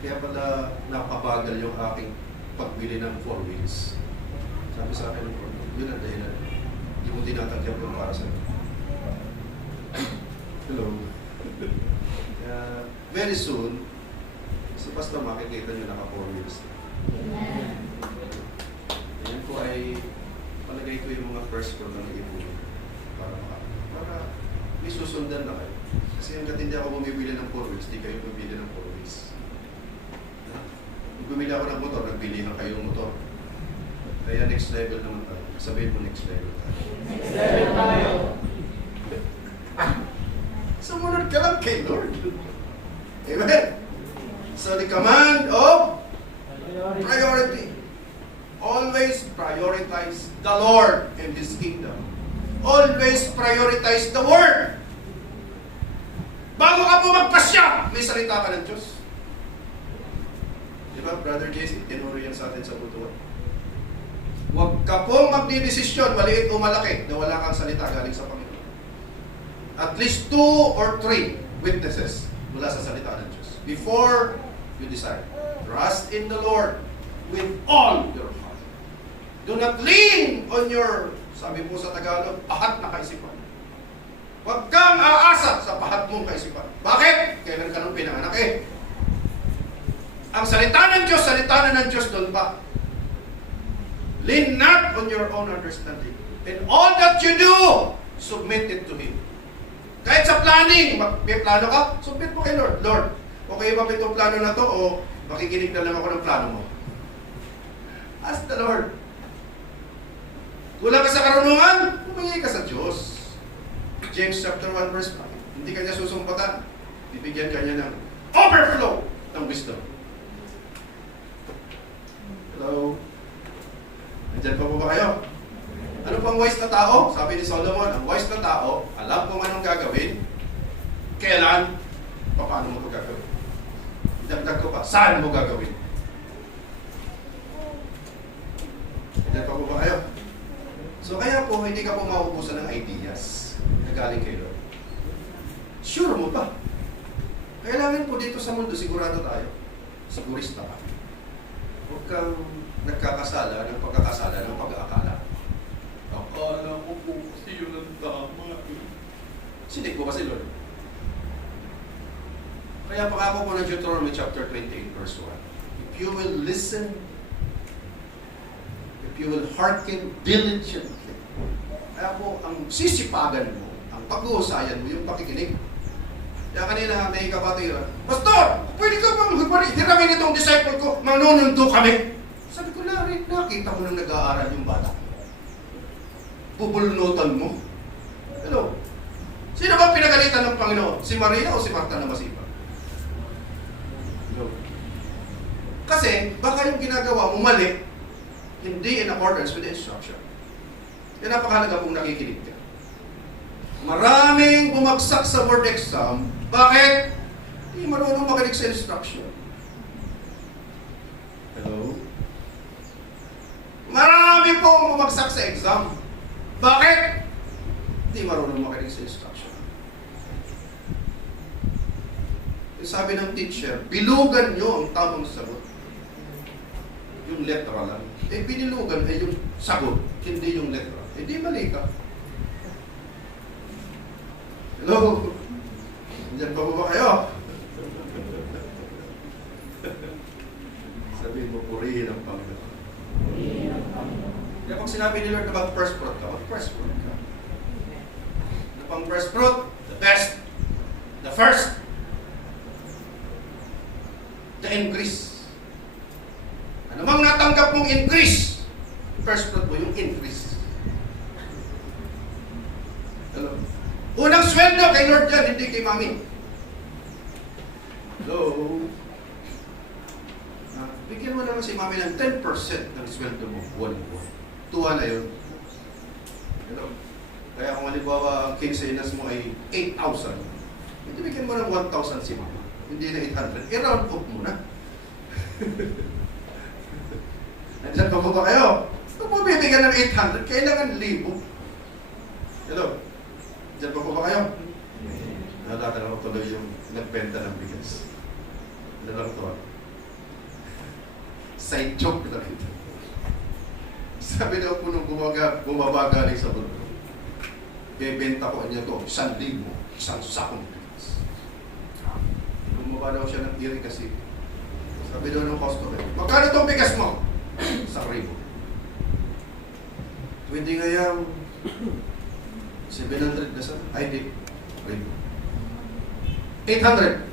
kaya pala napabagal yung aking pagbili ng 4 wheels. Sabi sa akin, yun ang dahilan. Hindi mo tinatanggap yung para sa Hello. Kaya, very soon, basta makikita nyo naka 4 wheels. Yan po ay palagay ko yung mga first floor na nag-ipunin para may susundan na kayo. Kasi hanggat hindi ako bumibili ng 4 wheels, di kayo bumibili ng 4 wheels. Kung bumili ako ng motor, nagbili na kayo ng motor. Kaya next level naman tayo. Sabihin mo next level tayo. Next level tayo. Sumunod ka lang kay Lord. Amen. So the command of priority. Always prioritize the Lord and His kingdom. Always prioritize the Word. Bago ka po magpasya, may salita ka ng Diyos. Di ba, Brother JC, tinuro yan sa atin sa butuan. Huwag ka pong magdidesisyon, maliit o malaki, na wala kang salita galing sa Panginoon. At least 2 or 3 witnesses mula sa salita ng Diyos. Before you decide, trust in the Lord with all your heart. Do not lean on your, sabi po sa Tagalog, pahat na kaisipan. Huwag kang aasa sa pahat mong kaisipan. Bakit? Kailan ka nung pinanganak eh? Ang salita ng Diyos doon pa. Lean not on your own understanding. In all that you do, submit it to Him. Kahit sa planning, may plano ka, submit mo kay Lord. Lord, okay ba itong plano na to o makikinig na lang ako ng plano mo? Ask the Lord. Wala ka sa karunungan, humingi ka sa Diyos. James chapter 1 verse 5. Hindi ka niya susumpatan. Bibigyan ka niya ng overflow ng wisdom. Hello? Nandiyan pa po ba kayo? Ano pang wise na tao? Sabi ni Solomon, ang wise na tao, alam kung anong gagawin, kailan, paano mo gagawin. Idagdag ko pa, saan mo gagawin? Nandiyan pa po ba kayo? So kaya po, hindi ka po mauubusan ng ideas na galing kay Lord. Sure mo ba? Kailangan po dito sa mundo, sigurado tayo. Sigurista ka. Huwag kang nagkakasala ng pagkakasala ng pag-aakala. Akala ko po kasi yun ang tama. Sinig po kasi Lord. Kaya pangako po ng Deuteronomy chapter 28 verse 1. If you will listen, if you will hearken diligently, kaya po ang sisipagan mo, ang pag-uusayan mo, yung pakikinig. Kaya kanina may kapatiran, Pastor, pwede ka bang hiramin itong disciple ko, manunundo kami. Sabi ko, nakita ko nang nag-aaral yung bata. Bubulnutan mo. Hello? Sino ba pinagalitan ng Panginoon? Si Maria o si Marta na masipag? Hello? Kasi, baka yung ginagawa mo mali, hindi in accordance with the instruction. Kaya napakahalaga kung nakikinig ka. Maraming bumagsak sa board exam. Bakit? Hindi marunong makinig sa instruction. Hello? Marami pong bumagsak sa exam. Bakit? Hindi marunong makinig sa instruction. Sabi ng teacher, bilugan nyo ang tamang sagot. Yung letra lang. Eh, binilugan ay yung sagot, hindi yung letra. Eh, di mali ka. Hello? Diyan pa ba kayo? Sabihin mo, purihin ang Panginoon. Kaya pag sinabi ni Lord na mag-first fruit ka, mag-first fruit ka. Ano pang first fruit? The best. The first. The increase. Ano mang natanggap mong increase, first fruit mo yung increase. Hello? Unang sweldo kay Lord yan, hindi kay Mami. Hello? Bigyan mo naman si mami ng 10% ng sweldo mo, buwan-buwan. Tuwa na yun. Hello? Kaya kung halimbawa ang quincenas mo ay 8,000, hindi bigyan mo ng 1,000 si mama. Hindi na 800. I-round off mo na. Nandiyan pa ba kayo? Kung mo bibigyan ng 800, kailangan 1,000. Hello? Nandiyan pa ba kayo? Nalakal ako tuloy yung nagbenta ng bigas. Ano lang ito? Side joke lang ito. Sabi daw po nung bumaba galing sa bundok, bebenta ko niya to, 1,000, isang sakong bigas. Bumaba daw siya ng tiri kasi. Sabi daw ng customer, magkano itong bigas mo? 1,000. Pwede nga yung 700 na sa, ay di, 800.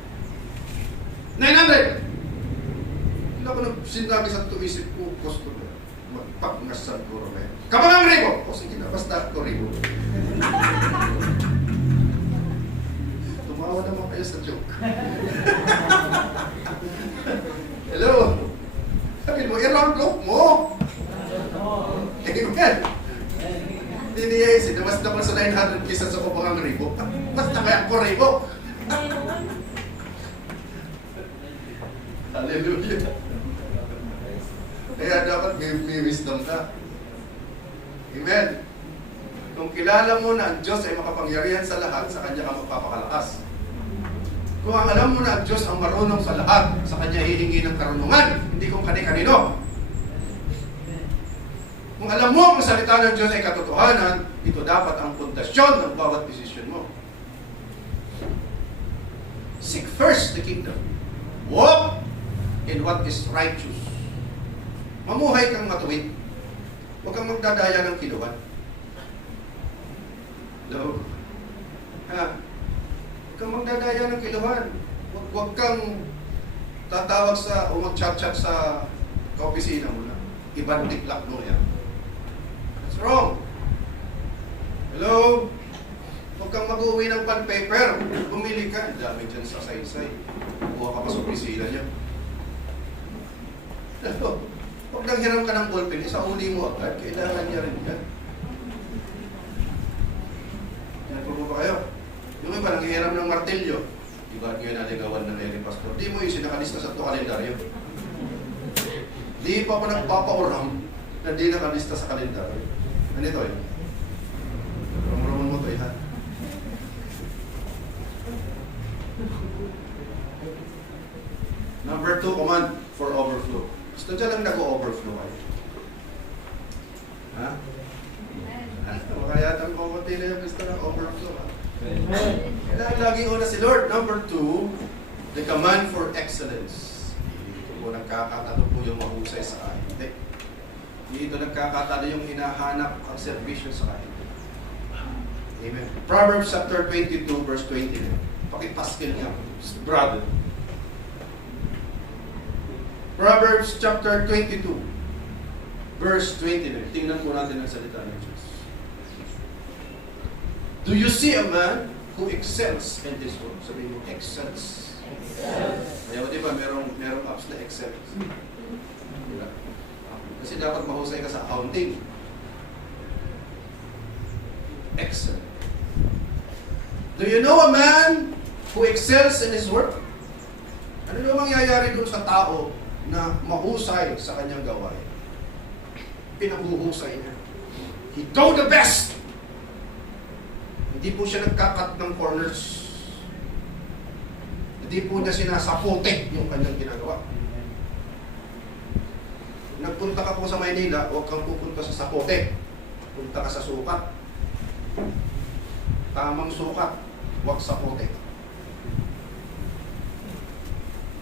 900. Hindi ako sinabi sa tuisip ko, customer, magpagngasan ko rin. Kapangang ribo! O sige na, basta ko ribo. Tumawa naman kayo sa joke. Hello? Sabi mo, i-round off mo. Amen. Hindi niya isin, mas naman sa 900 kisa sa kapangang ribo. Basta kaya ko ribo. Hallelujah. Kaya dapat may wisdom ka. Amen. Kung kilala mo na ang Diyos ay makapangyarihan sa lahat, sa Kanya ka magpapakalakas. Kung ang alam mo na ang Diyos ang marunong sa lahat, sa Kanya hihingi ng karunungan, hindi kung kani-kanino. Kung alam mo ang salita ng Diyos ay katotohanan, ito dapat ang pundasyon ng bawat desisyon mo. Seek first the kingdom. Walk in what is righteous. Mamuhay kang matuwid. Huwag kang magdadaya ng kiluan. Hello? Ha? Huwag kang magdadaya ng kiluan. Huwag kang tatawag sa o mag-chat-chat sa kaopisina mo na. Ibang tiklak mo yan. That's wrong. Hello? Huwag kang mag-uwi ng pad paper. Bumili ka. Dami dyan sa saysay. Buha ka pa sa opisina niya. Huwag nang hiram ka ng ballpen, sa uli mo agad, kailangan niya rin yan. Yan po ba kayo? Yung iba, nanghihiram ng martilyo. Diba ngayon naligawan ng Larry Pastor? Di mo yung sinakalista sa kalendaryo. Di pa ako nagpapauram na di nakalista sa kalendaryo. Ganito yun. Ram-raman mo ito ha. Number 2, command for overflow. Gusto dyan lang nag-overflow kayo. Ha? Kaya itong kumunti na yung gusto ng overflow. Ha? Kailangan laging una si Lord. Number 2, the command for excellence. Dito po nagkakatalo po yung mahusay sa akin. Hindi. Dito nagkakatalo yung hinahanap ang servisyo sa akin. Amen. Proverbs chapter 22 verse 29. Pakipaskin niya. Brother. Proverbs chapter 22 verse 29. Tingnan po natin ang salita ng Diyos. Do you see a man who excels in this work? Sabihin mo, excels. Kaya di ba, merong apps na excels. Diba? Kasi dapat mahusay ka sa accounting. Excel. Do you know a man who excels in his work? Ano na mangyayari dun sa tao na mahusay sa kanyang gawain? Pinahuhusay niya. He do the best. Hindi po siya nagkakat ng corners. Hindi po niya sinasapote yung kanyang ginagawa. Nagpunta ka po sa Maynila, huwag kang pupunta sa sapote. Punta ka sa sukat. Tamang sukat, huwag sapote.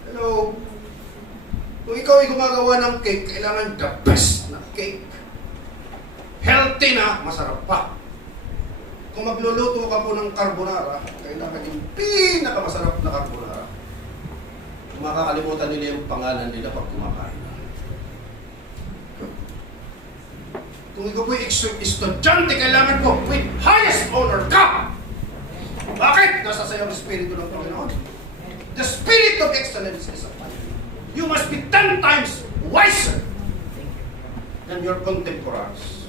Hello? Kung ikaw ay gumagawa ng cake, kailangan the best na cake. Healthy na, masarap pa. Kung magluluto ka po ng carbonara, kailangan yung pinakamasarap na carbonara. Kung makakalimutan nila yung pangalan nila pag kumakain. Kung ikaw po yung estudyante, kailangan po with highest honor ka. Bakit? Nasa sayo ang Espiritu ng Panginoon. The Spirit of excellence is upon you. You must be 10 times wiser than your contemporaries.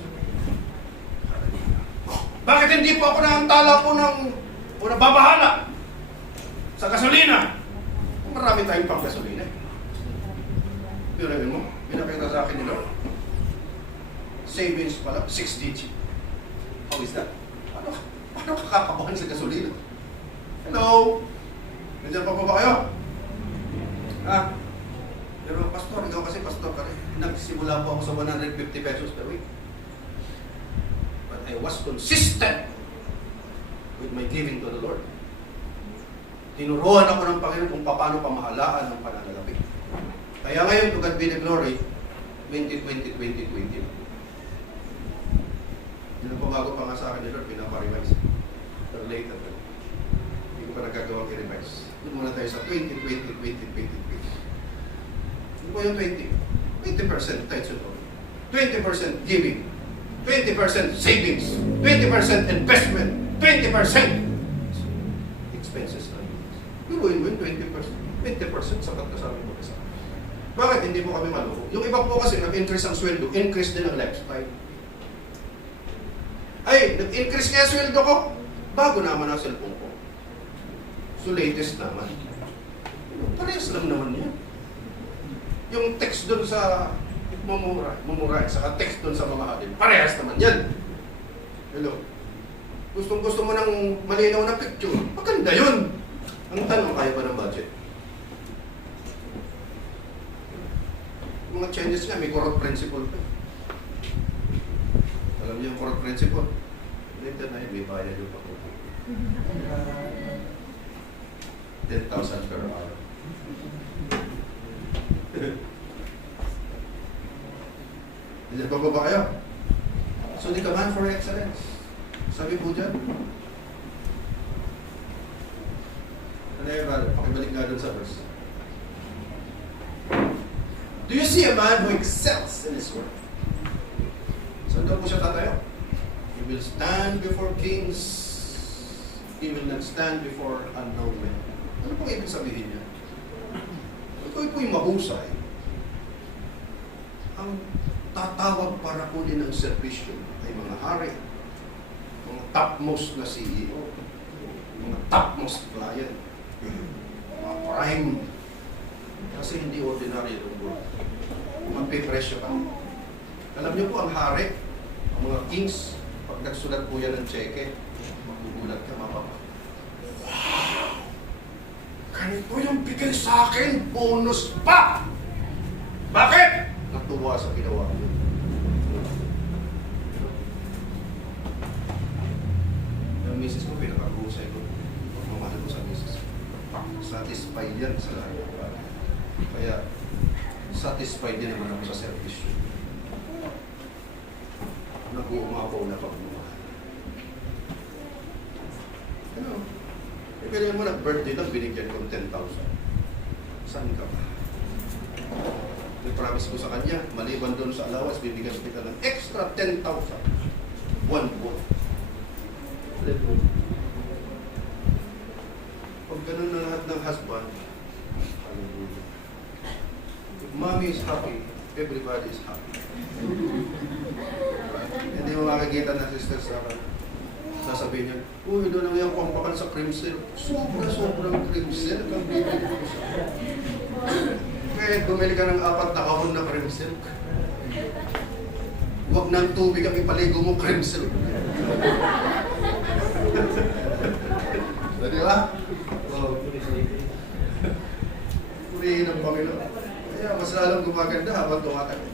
Bakit hindi po ako naantala po o nababahala sa gasolina? Marami tayong pang gasolina. Yun mo, pinakita sa akin nila. Savings pala, 6 digit. How is that? Paano kakakabahan sa gasolina? Hello? Nandiyan pa ba kayo? Pero pastor, ikaw kasi pastor ka rin. Nagsimula po ako sa 150 pesos per week. But I was consistent with my giving to the Lord. Tinuruan ako ng Panginoon kung paano pamahalaan ng pananalapi. Kaya ngayon, to God be the glory, 2020. Yun ang bago pa nga sa akin ni Lord, pinapa-revise. Pero later, hindi ko pa nagagawang i-revise. Doon muna tayo sa 2020. Ano po yung 20? 20% tithes and offering, 20% giving, 20% savings, 20% investment, 20% expenses. Yung win-win, 20%. 20% sapat na sa amin mo isa. Bakit hindi mo kami maloko? Yung iba po kasi nag-increase ang sweldo, increase din ang lifestyle. Ay, nag-increase kaya sweldo ko, bago naman ang cellphone ko. So latest naman. Parehas lang naman yan. Yung text doon sa mumura, saka text doon sa mga adin, parehas naman yan. Hello? Gusto mo ng malinaw na picture, maganda yun. Ang tanong, kaya ba ng budget? Mga Chinese nga, may corrupt principle pa. Alam niyo yung corrupt principle? Later na yun, may bayad yung pakupo. 10,000 per hour. Diyan ba kayo? So the command for excellence. Sabi po dyan. Ano yung brother? Pakibalik nga dun sa verse. Do you see a man who excels in his work? Saan daw po siya tatayo? He will stand before kings. He will not stand before unknown men. Ano po ibig sabihin niya? Ikaw po yung mahusay. Ang tatawag para kunin ng servisyo ay mga hari, mga topmost na CEO, mga topmost client, mga prime. Kasi hindi ordinary yung work. Magpipresyo ka. Alam niyo po ang hari, ang mga kings, pag nagsulat po yan ng cheque, magugulat ka, mapapa. Wow! Ganito yung bigay sa akin, bonus pa! Bakit? Natuwa sa ginawa ko. Yung misis ko, pinakakusay ko. Pagmamahal ko sa misis ko. Satisfied yan sa lahat ng bagay. Kaya, satisfied din naman ako sa service. Nag-uumapaw na pagmamahal. Ano? Eh, kaya mo nag-birthday lang, binigyan ko 10,000. Saan ka ba? I-promise ko sa kanya, maliban doon sa allowance, bibigyan kita ng extra 10,000. One buwan. Pag ganun na lahat ng husband, hallelujah. If mommy is happy, everybody is happy. Hindi mo makikita na sisters sa akin. Sasabihin niya, uy, doon lang yung pampakan sa cream silk. Sobrang cream silk ang bibili ko sa kaya bumili ka ng 4 na kahon na cream silk. Huwag ng tubig ang ipaligo mo, cream silk. So, di ba? So, purihin ang Panginoon. Kaya mas lalong gumaganda habang tumatagal.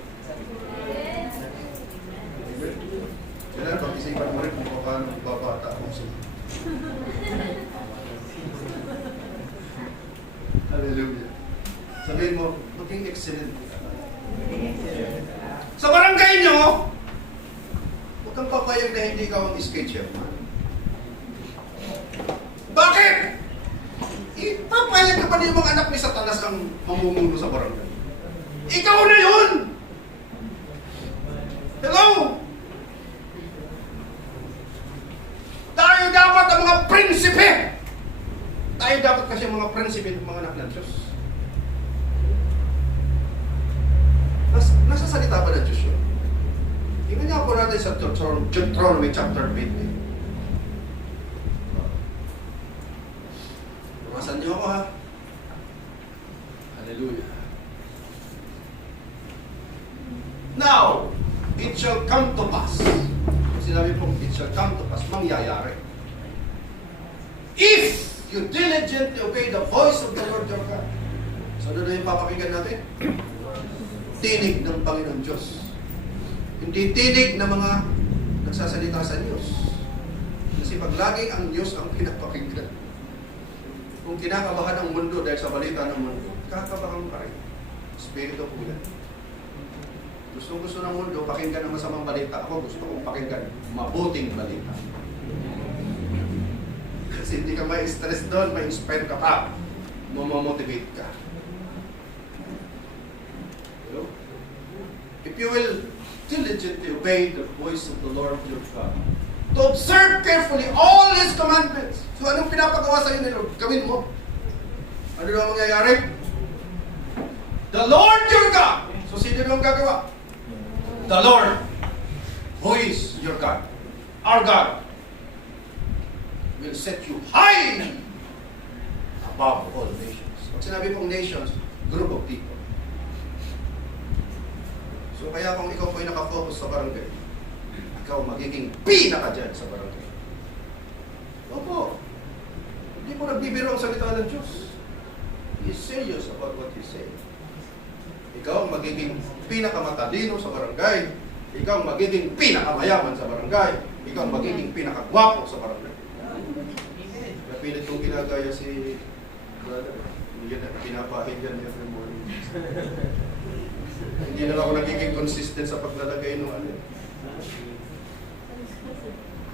Kailangan pag-isipan mo rin kung paano babata ang puso. Hallelujah. Sabihin mo, maging excellent. Sa barangay nyo, huwag kang papayag na hindi ka ang sketcher. Bakit? Ipapayag ka pa niyo mga anak ni Satanas ang mamumuno sa barangay. Ikaw na yun! Hello? Tayo dapat ang mga prinsipe! Tayo dapat kasi ang mga prinsipe ng mga anak ng Diyos. Nasa salita ba ng Diyos yun? Tingnan niya po natin sa Deuteronomy chapter 20. Tumasan niyo ako ha. Hallelujah. Now, it shall come to pass. Sinabi pong it shall come to pass, mangyayari. If you diligently obey the voice of the Lord your God. So, ano na yung papakinggan natin? Tinig ng Panginoon Diyos. Hindi tinig ng mga nagsasalita sa Diyos. Kasi pag laging ang Diyos ang pinapakinggan, kung kinakabahan ang mundo dahil sa balita ng mundo, kakabahan pa rin. Espiritu po yan. Gusto ng mundo, pakinggan ang masamang balita. Ako gusto kong pakinggan mabuting balita. Kasi hindi ka may stress doon, may inspire ka pa. Mamomotivate ka. Hello? If you will diligently obey the voice of the Lord your God, to observe carefully all His commandments. So anong pinapagawa sa iyo ni Lord? Gawin mo. Ano daw ang mangyayari? The Lord your God. So sino daw ang gagawa? The Lord, who is your God, our God, will set you high above all nations. Pag sinabi pong nations, group of people. So kaya kung ikaw po'y nakafocus sa barangay, ikaw magiging pinaka dyan sa barangay. Opo, hindi mo nagbibiro ang salita ng Diyos. He is serious about what He says. Ikaw ang magiging pinakamatalino sa barangay. Ikaw ang magiging pinakamayaman sa barangay. Ikaw ang magiging pinakagwapo sa barangay. Napilit kong ginagaya si brother. Hindi na pinapahin yan every morning. Hindi na ako nagiging consistent sa paglalagay ng ano.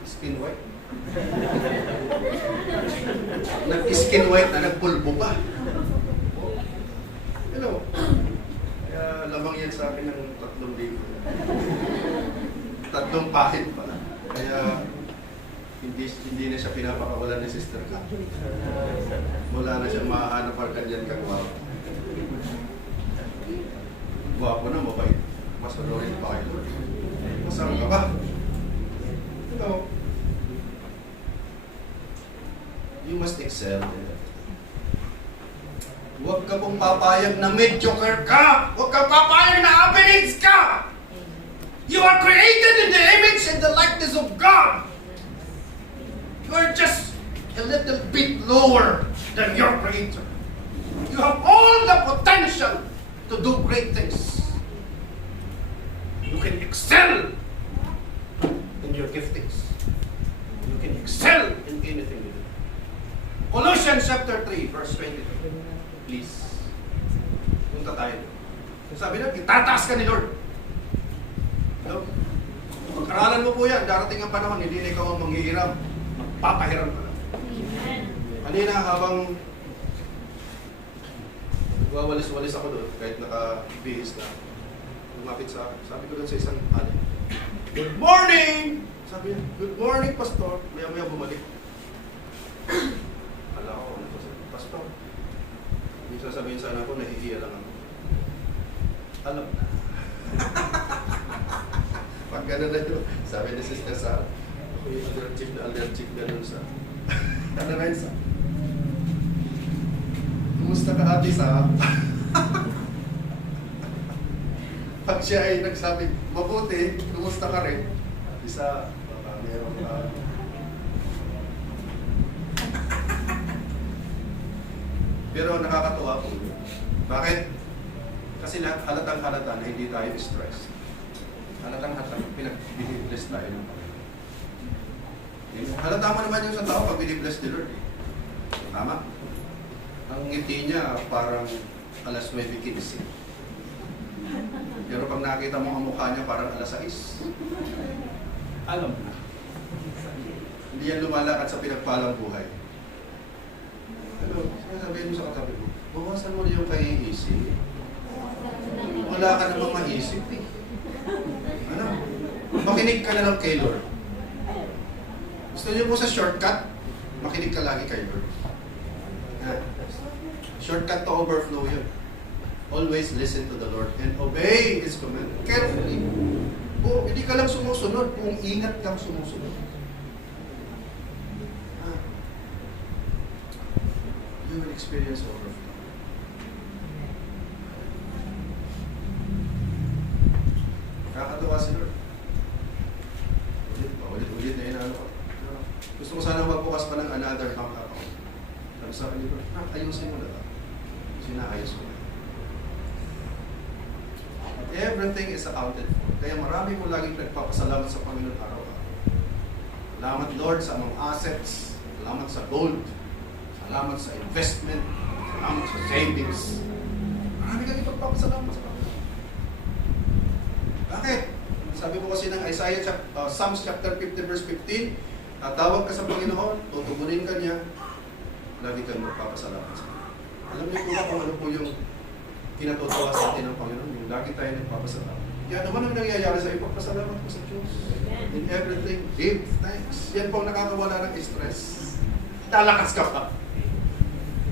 Skin white. Nag-skin white na nagpulbo pa. Hello. Lamang yan sa akin ng 3,000. 3 pahit pala. Kaya hindi na siya pinapakawalan ni Sister Kat. Wala na siyang mahanap ang kanyang kagwapo. Gwapo na, mabait. Mas malorin pa kayo. Masang ka ba? No. You must excel. Huwag ka pong papayag na mediocre ka. Huwag ka papayag na average ka. You are created in the image and the likeness of God. You are just a little bit lower than your Creator. You have all the potential to do great things. You can excel in your giftings. You can excel in anything you do. Colossians chapter 3, verse 22. Please. Punta tayo. Sabi na, itataas ka ni Lord. No? Pag-aralan mo po yan, darating ang panahon, hindi na ikaw ang manghihiram. Magpapahiram ka lang. Kanina habang wawalis-walis ako doon, kahit naka-bihis na, lumapit sa akin. Sabi ko doon sa isang alin, "Good morning!" Sabi niya, "Good morning, Pastor." Maya-maya bumalik. Kala ko, ano to, Pastor? Yung sasabihin sana ako, nahihiya lang ako. Alam na. Pag gano'n na yun, sabi ni Sister Sarah, ako yung allergic na nun sa... Ano na yun sa? Kumusta ka, Ate Sa? Pag siya ay nagsabi, mabuti, kumusta ka rin? Isa, baka meron ka... Pero nakakatuwa po yun. Bakit? Kasi halatang halata na hindi tayo stress. Halatang halata, pinag-bless tayo ng Panginoon. Halata mo naman yung sa tao pag binibless ni Lord. Tama? Ang ngiti niya parang alas 9:15. Pero pag nakita mo ang mukha niya parang alas 6. Alam na. Hindi yan lumalakad sa pinagpalang buhay. Ano, sabihin mo sa katabi mo, bawasan mo yung kaiisip. Wala ka namang maisip eh. Ano? Makinig ka na lang kay Lord. Gusto niyo po sa shortcut? Makinig ka lagi kay Lord. Shortcut to overflow yun. Always listen to the Lord and obey His command carefully. Kung hindi ka lang sumusunod, kung ingat kang sumusunod. You will experience overflow. Nakakatuwa si Lord. Ulit na inaano ko. Gusto ko sana magbukas pa ng another bank account. Sabi sa akin ni Lord, ayusin mo na lang. Sinaayos ko na. Everything is accounted for. Kaya marami ko laging nagpapasalamat sa Panginoon araw-araw. Salamat Lord sa mga assets. Salamat sa gold. Salamat sa investment. Salamat sa savings. Marami kang ipagpapasalamat sa Panginoon. Bakit? Sabi ko kasi ng Psalms chapter 50 verse 15, tatawag ka sa Panginoon, tutugunin ka niya, lagi kang magpapasalamat sa Kanya. Alam niyo po ba kung ano po yung kinatutuwa sa atin ng Panginoon? Yung lagi tayo nagpapasalamat. Kaya naman ang nangyayari sa iyo, pagpasalamat mo sa Diyos. In everything, give thanks. Yan po ang nakakawala ng stress. Lalakas ka pa.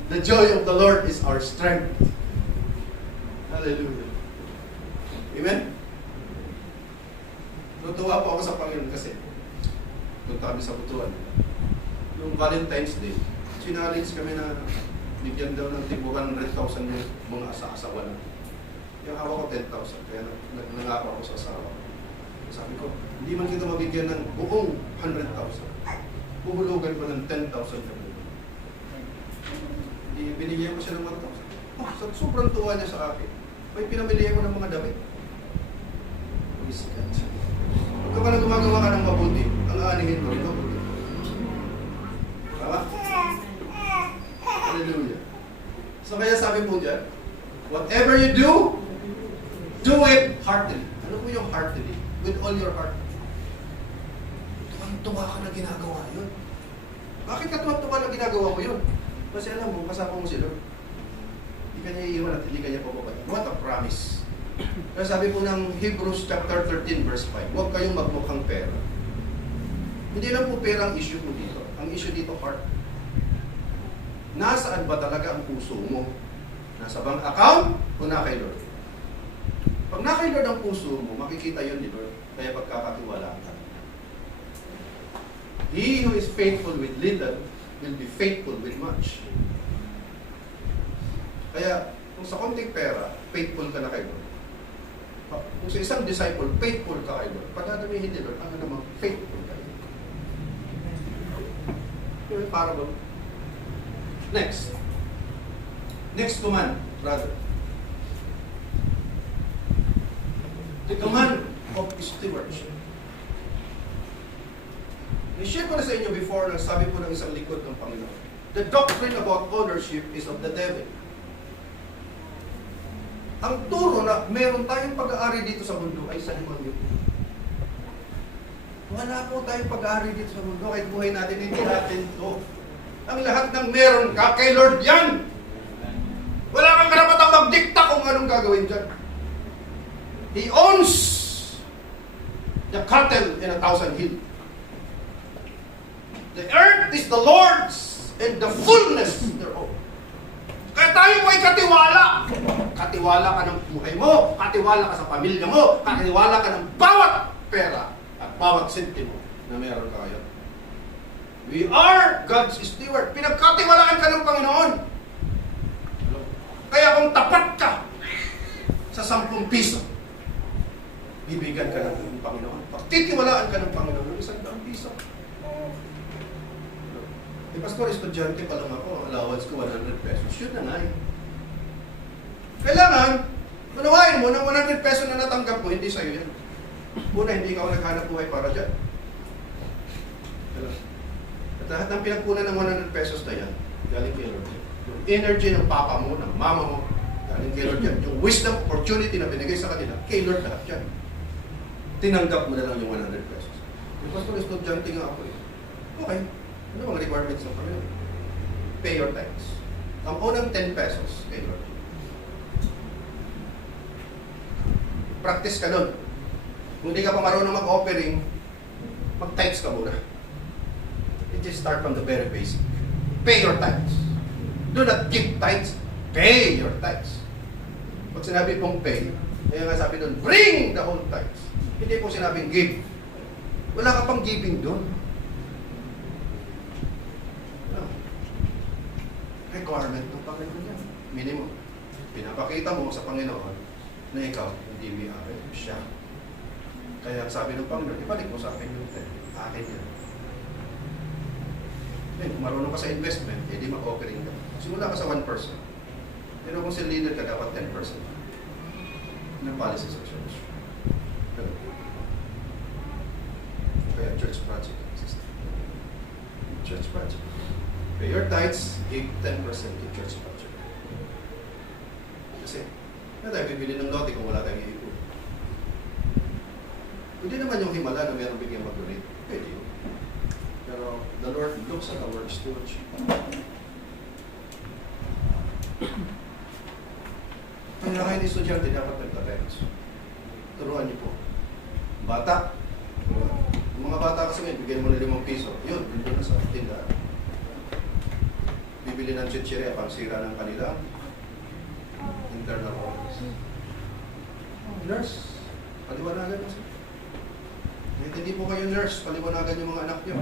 The joy of the Lord is our strength. Hallelujah. Amen? Natuwa po ako sa Panginoon kasi punta kami sa Butuan. Yung Valentine's Day, challenge kami na bigyan daw ng tipo 100,000 yung mga asa-asawa na. Yung hawak ko 10,000, kaya nangako ako sa asawa ko. Sabi ko, hindi man kita mabigyan ng buong 100,000. Puhulugan ko ng 10,000 kami. Binigyan ko siya ng 1,000. Oh, sobrang tuwa niya sa akin. May pinamili ko ng mga damit. Praise God. Huwag ka pala gumagawa ka ng mabuti, ang aanihin mo rin mabuti. Tama? Hallelujah. So kaya sabi po dyan, whatever you do, do it heartily. Ano po yung heartily? With all your heart. Tuwa ka na ginagawa yun. Bakit ka tuwa na ginagawa mo yun? Kasi alam mo, kasama mo si Lord. Hindi ka niya iiwan at hindi ka niya papabayaan. What a promise. Kaya sabi po ng Hebrews chapter 13 verse 5, huwag kayong magmukhang pera. Hindi lang po pera ang issue po dito. Ang issue dito, heart. Nasaan ba talaga ang puso mo? Nasa bank account o na kay Lord? Pag na kay Lord ang puso mo, makikita yun ni Lord. Kaya pagkakatiwalaan ka. He who is faithful with little will be faithful with much. Kaya, kung sa konting pera, faithful ka na kay Lord. Kung sa isang disciple, faithful ka kay Lord. Pag nadamihin ni Lord, ano naman, faithful ka. Yung parable. Next. Next command, brother. The command of stewardship. I-share ko na sa inyo before na sabi po ng isang likod ng Panginoon. The doctrine about ownership is of the devil. Ang turo na meron tayong pag-aari dito sa mundo ay sa demonyo. Wala po tayong pag-aari dito sa mundo kahit buhay natin, hindi natin to. Ang lahat ng meron ka, kay Lord yan. Wala kang karapatang magdikta kung anong gagawin dyan. He owns the cattle in 1,000 hills. The earth is the Lord's and the fullness thereof. Kaya tayo po ay katiwala. Katiwala ka ng buhay mo, katiwala ka sa pamilya mo, katiwala ka ng bawat pera at bawat sentimo na meron ka ngayon. We are God's steward. Pinagkatiwalaan ka ng Panginoon. Kaya kung tapat ka sa 10 piso, bibigyan ka ng Panginoon. Pagtitiwalaan ka ng Panginoon ng 100 piso. Pastor, estudyante pa lang ako, allowance ko 100 pesos. Yun na nga eh. Kailangan, unawain mo, ng 100 pesos na natanggap mo, hindi sa'yo yan. Una, hindi ka ako naghanap buhay para dyan. At lahat ng pinagpunan ng 100 pesos na yan, galing kay Lord. Yung energy ng papa mo, ng mama mo, galing kay Lord yan. Yung wisdom, opportunity na binigay sa kanila, kay Lord lahat yan. Tinanggap mo na lang yung 100 pesos. Yung pastor, estudyante nga ako eh. Okay. Ano mga requirements ng Panginoon? Pay your tithes. Ang unang 10 pesos kay Lord. Practice ka doon. Kung hindi ka pa marunong mag-offering, mag-tithes ka muna. You just start from the very basic. Pay your tithes. Do not give tithes. Pay your tithes. Pag sinabi pong pay, kaya nga sabi doon, bring the whole tithes. Hindi po sinabing give. Wala ka pang giving doon. No. Requirement ng Panginoon yan. Minimum. Pinapakita mo sa Panginoon na ikaw hindi may ari, siya. Kaya sabi ng Panginoon, ibalik mo sa akin yung 10. Akin yan. Then, kung marunong ka sa investment, hindi mag-offering ka. Simula ka sa 1%. Pero kung si leader ka, dapat 10% ng policy sa church. Kaya church project. Church project. Pay your tithes, give 10% to church project. Kasi, na tayo bibili ng lote kung wala tayong iipon. Hindi naman yung himala na meron bigyan mag-donate. Pwede yun. Pero the Lord looks at our stewardship. Kaya kayo estudyante dapat nagtatayos. Turuan niyo po. Bata. Yung mga bata kasi ngayon, bigyan mo na 5 piso. Yun, dito na sa tindahan. Bibili ng chichirya pang sira ng kanila internal organs. Nurse, paliwanagan mo siya. Hindi po kayo nurse, paliwanagan yung mga anak niyo.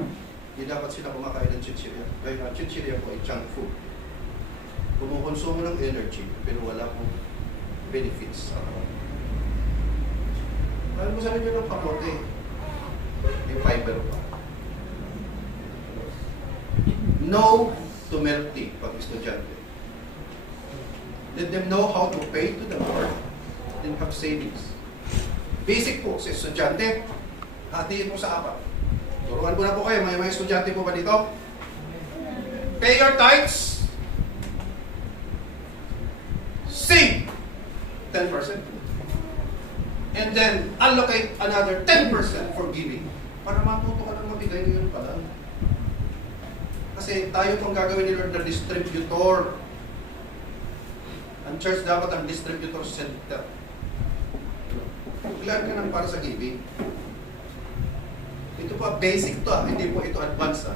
Hindi dapat sila kumakain ng chichirya. Kaya ang chichirya po ay junk food. Kumukonsumo ng energy, pero wala pong benefits sa katawan. Alam mo sa rin yun ng kamote. Yung fiber pa. No to milk tea pag estudyante. Let them know how to pay to the Lord and have savings. Basic po sa estudyante, hatiin po sa 4. Turuan ko na po kayo, may estudyante po ba dito? Pay your tithes. Save 10%. And then allocate another 10% for giving. Para matuto ka lang mabigay ngayon pa lang. Kasi tayo pong gagawin ni Lord na distributor. Ang church dapat ang distributor center. Glad ka nang para sa giving. Ito pa, basic to hindi po ito advanced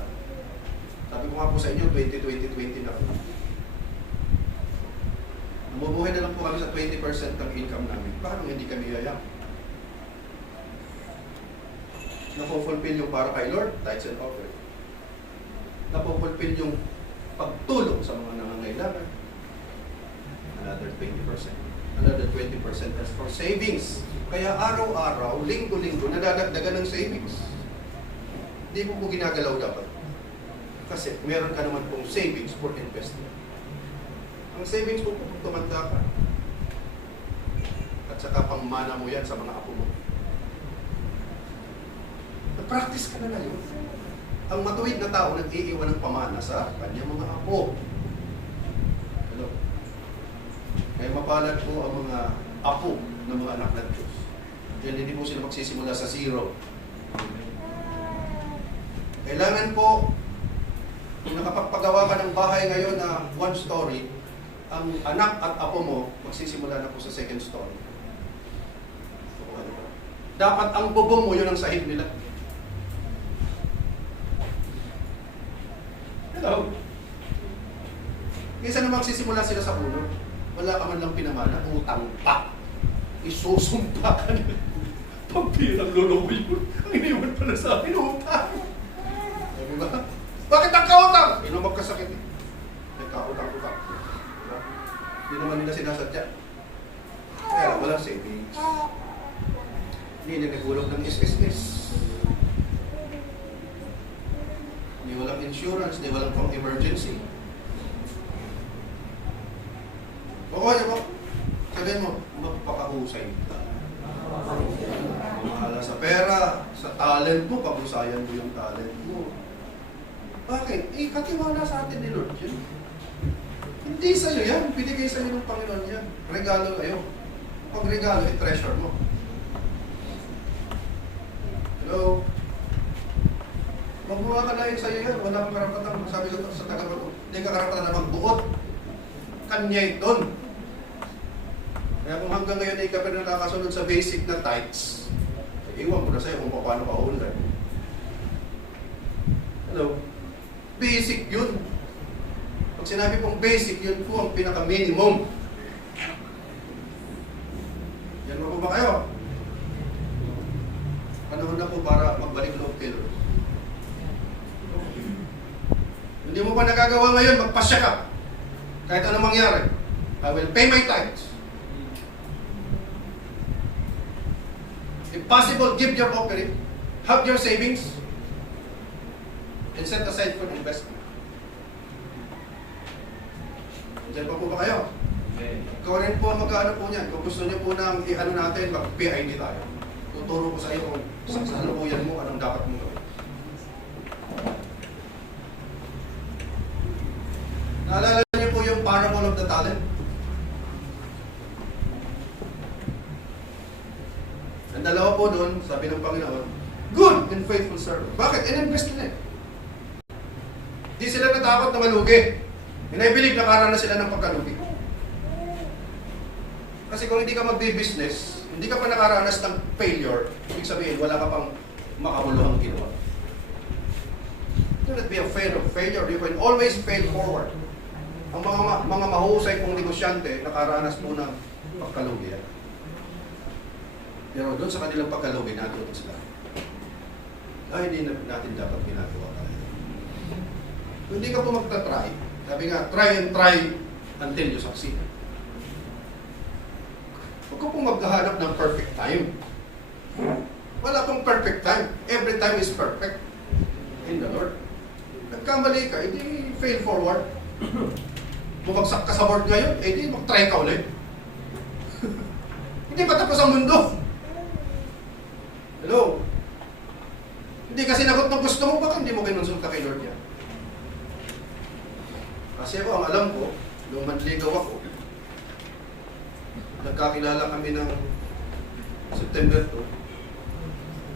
Sabi ko nga po sa inyo, 20-20-20 na po. Namumuhay na lang po kami sa 20% ng income namin. Paano hindi kami yayaman? Napofulfill yung para kay Lord, tithes and offering. Napofulfill yung pagtulong sa mga nangangailangan. Another 20%. Another 20% as for savings. Kaya araw-araw, linggo-linggo, nadadagdagan ng savings. Hindi mo po ginagalaw dapat. Kasi meron ka naman pong savings for investment. Ang savings po kung tumanda ka. At saka pangmana mo yan sa mga apo mo. Na-practice ka na ngayon. Ang matuwid na tao nag-iiwan ng pamana sa kanyang mga apo. Hello? Kaya mapalad po ang mga apo ng mga anak ng Diyos. Yan, hindi po sila magsisimula sa zero. Kailangan po, kung nakapagpagawa ka ng bahay ngayon na 1 story, ang anak at apo mo, magsisimula na po sa 2nd story. Dapat ang bubong mo, yun ang sahig nila. Hello? Kaysa na magsisimula sila sa ulo, wala ka man lang pinamana, utang pa. Isusumpa ka nila. Pagbilang lolo ko yun, ang iniwan pala sa akin, utang. Diba? Bakit ang kautang? Ino magkasakit eh. Nagkautang-utang. Hindi naman nila sinasadya. Kaya walang savings. Hindi nagagulog ng SSS. Hindi walang insurance, hindi walang pang emergency. Okay, diba? Sabihin mo, magpakahusay ka. Mahala sa pera, sa talent mo, pabusayan mo yung talent mo. Bakit? Eh, katiwala sa atin ni Lord yun. Hindi sa'yo yan. Binigay sa'yo ng Panginoon yan. Regalo kayo. Pag regalo, i-treasure mo. Hello? Magbuha ka na yun sa'yo yan. Wala kang karapatan. Sabi ko sa taga-bato, hindi ka karapatan na magbuot. Kanya doon. Kaya kung hanggang ngayon ay ka pa nakakasunod sa basic na tithes, iwan ko na sa'yo kung paano ka hulay. Hello? Basic yun. Pag sinabi pong basic, yun po ang pinaka-minimum. po ba kayo? Panahon na po para magbalik loob kay Lord. Hindi mo pa nagagawa ngayon, magpasya ka. Kahit anong mangyari. I will pay my tithes. If possible, give your offering. Have your savings. And set aside for investment. Diyan pa po ba kayo? Ikaw rin po ang mag-ano po niyan. Kung gusto niyo po nang i-ano natin, mag-PID tayo. Tuturo ko sa iyo kung sa salukuyan mo, anong dapat mo gawin. Naalala niyo po yung parable of the talent? Ang dalawa po doon, sabi ng Panginoon, good and faithful servant. Bakit? In-invest nila eh. Di sila natakot na malugi. And I believe nakaranas sila ng pagkalugi. Kasi kung hindi ka magbi-business, hindi ka pa nakaranas ng failure, ibig sabihin, wala ka pang makabuluhang ginawa. Do not be afraid of failure. You can always fail forward. Ang mga mahusay kong negosyante, nakaranas po ng pagkalugi. Pero doon sa kanilang pagkalugi, natuto sila. Ay, hindi natin dapat ginagawa tayo. Kung hindi ka po magta-try, sabi nga, try and try until you succeed. Huwag ka pong maghahanap ng perfect time. Wala pong perfect time. Every time is perfect in the Lord. Nagkamali ka, hindi fail forward. Bumagsak ka sa board ngayon, hindi mag-try ka ulit. Hindi pa tapos ang mundo. Hello? Hindi ka sinagot ng gusto mo, baka hindi mo kinonsulta kay Lord yan. Kasi ako, ang alam ko, nung manligaw ako, nagkakilala kami ng September 2,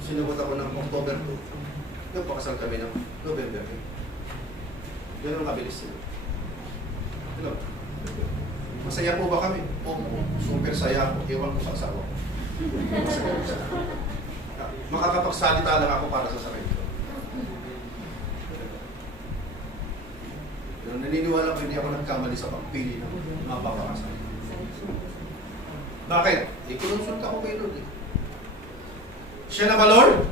sinagot ako ng October 2, nagpakasal kami ng November 8. Yan ang kabilis sila. Hello? Masaya po ba kami? Oo, super saya ako. Iwan ko sa asawa ko. Masaya ko sa makakapagsalita lang ako para sa sarili ko. Pero naniniwala ko hindi ako nagkamali sa pagpili ng mapapakasal. Bakit? Ikinonsulta ko kay Lord. Siya na ba, Lord?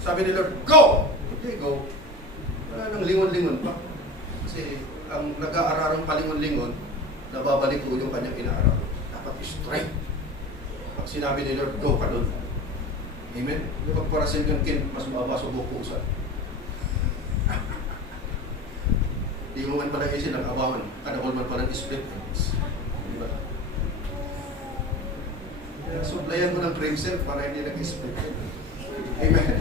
Sabi ni Lord, go! Okay, go. Wala nang lingon-lingon pa. Kasi ang nag-aararang palingon-lingon, nababalik ko yung kanyang inaaral. Dapat straight. Pag sinabi ni Lord, go ka doon. Amen? Yung pagparasin kang kin, mas mababa sa bukusan. Di mo man pala isin ang abawan, kadakol man pala split ends. Diba? Kaya suplayan mo ng cream silk para hindi nag-split. Amen?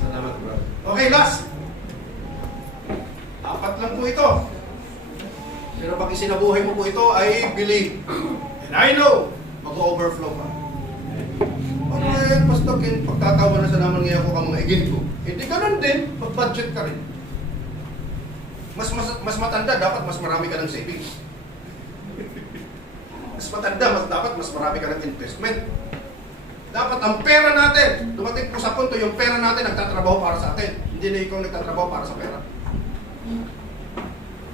Salamat, brother. Okay, last. 4 lang po ito. Pero pag isinabuhay mo po ito, I believe. And I know, mag-overflow ka. Ano nga yan, Pastor Ken, pagtatawa na sa naman ngayon ko ka mga igin ko. Hindi ganun din, mag-budget ka rin. Mas matanda, dapat mas marami ka ng savings. Mas matanda, dapat mas marami ka ng investment. Dapat ang pera natin, dumating po sa punto, yung pera natin nagtatrabaho para sa atin. Hindi na ikaw nagtatrabaho para sa pera.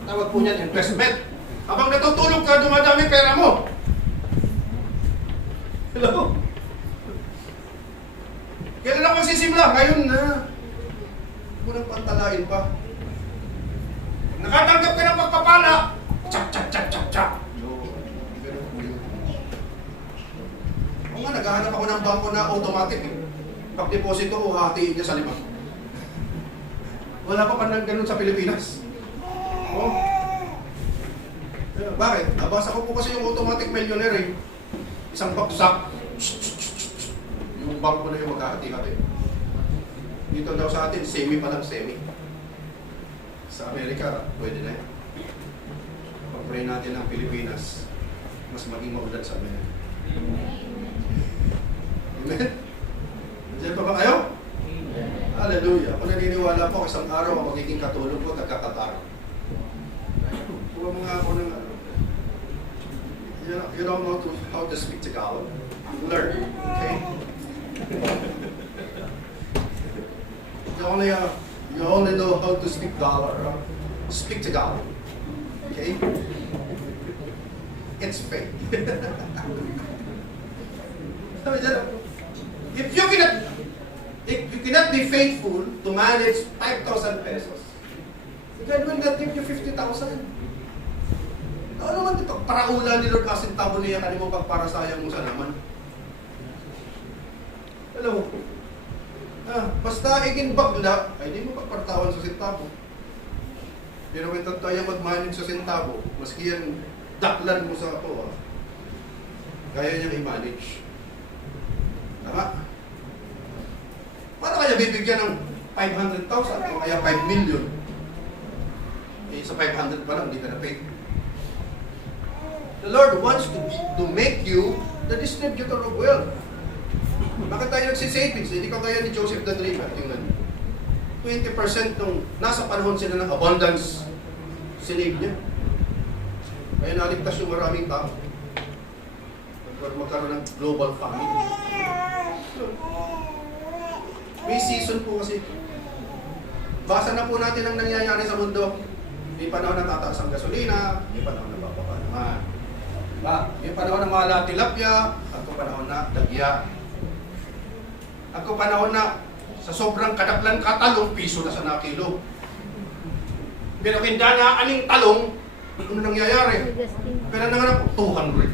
Tawag po niyan, investment. Habang natutulog ka, dumadami pera mo. Hello? Kailan ako magsisimula? Ngayon na. Unang pantalain pa. Nakatanggap ka ng pagpapala. Chak, chak, chak, chak, chak. O nga, naghahanap ako ng bangko na automatic eh. Pag deposito ko, hatiin niya sa 5. Wala pa pa nang ganun sa Pilipinas. Oh. Bakit? Nabasa ko po kasi yung automatic millionaire eh. Isang baksak. Yung bangko na yung maghahati-hati. Dito daw sa atin, semi pa lang semi. Sa Amerika, pwede na yan. Pag-pray natin ang Pilipinas, mas maging maulad sa Amerika. Amen? Nandiyan pa ba kayo? Hallelujah. Kung naniniwala po, isang araw ang magiging katulog po, nagkakataro. Huwag mga ako ng ano. You don't know how to speak to God. Learn. Okay? You only know how to speak dollar. Speak to God. Okay? it's faith. Sabi dyan, if you cannot be faithful to manage 5,000 pesos, God will not give you 50,000. Ano naman dito? Paraulan ni Lord asin tabo niya kanimo pagparasayang mo sa naman. Alam mo, basta iging bagla, ay di mo pagpartawan sa sintabo. Pero kung tayo mag-manage sa sintabo, maski yan daklan mo sa ako, kaya niyang i-manage. Tama? Paano kaya bibigyan ng 500,000 o kaya 5 million? Eh, sa 500 pa lang, hindi ka na paid. The Lord wants to make you the distributor of wealth. Bakit tayo nagsisavings? Hindi ka kaya ni Joseph the Dreamer. Tingnan. 20% nung nasa panahon sila ng abundance, sinave niya. Kaya naligtas yung maraming tao. Magkaroon ng global family. May season po kasi. Basa na po natin ang nangyayari sa mundo. May panahon na tataas ang gasolina, may panahon na bababa naman. May panahon na mga tilapia, at kung panahon na dagya. At kung panahon na sa sobrang kadaklan katalong, piso na sa nakilo. Pero kinda na aning talong, ano nangyayari? Pero nanganap po, 200.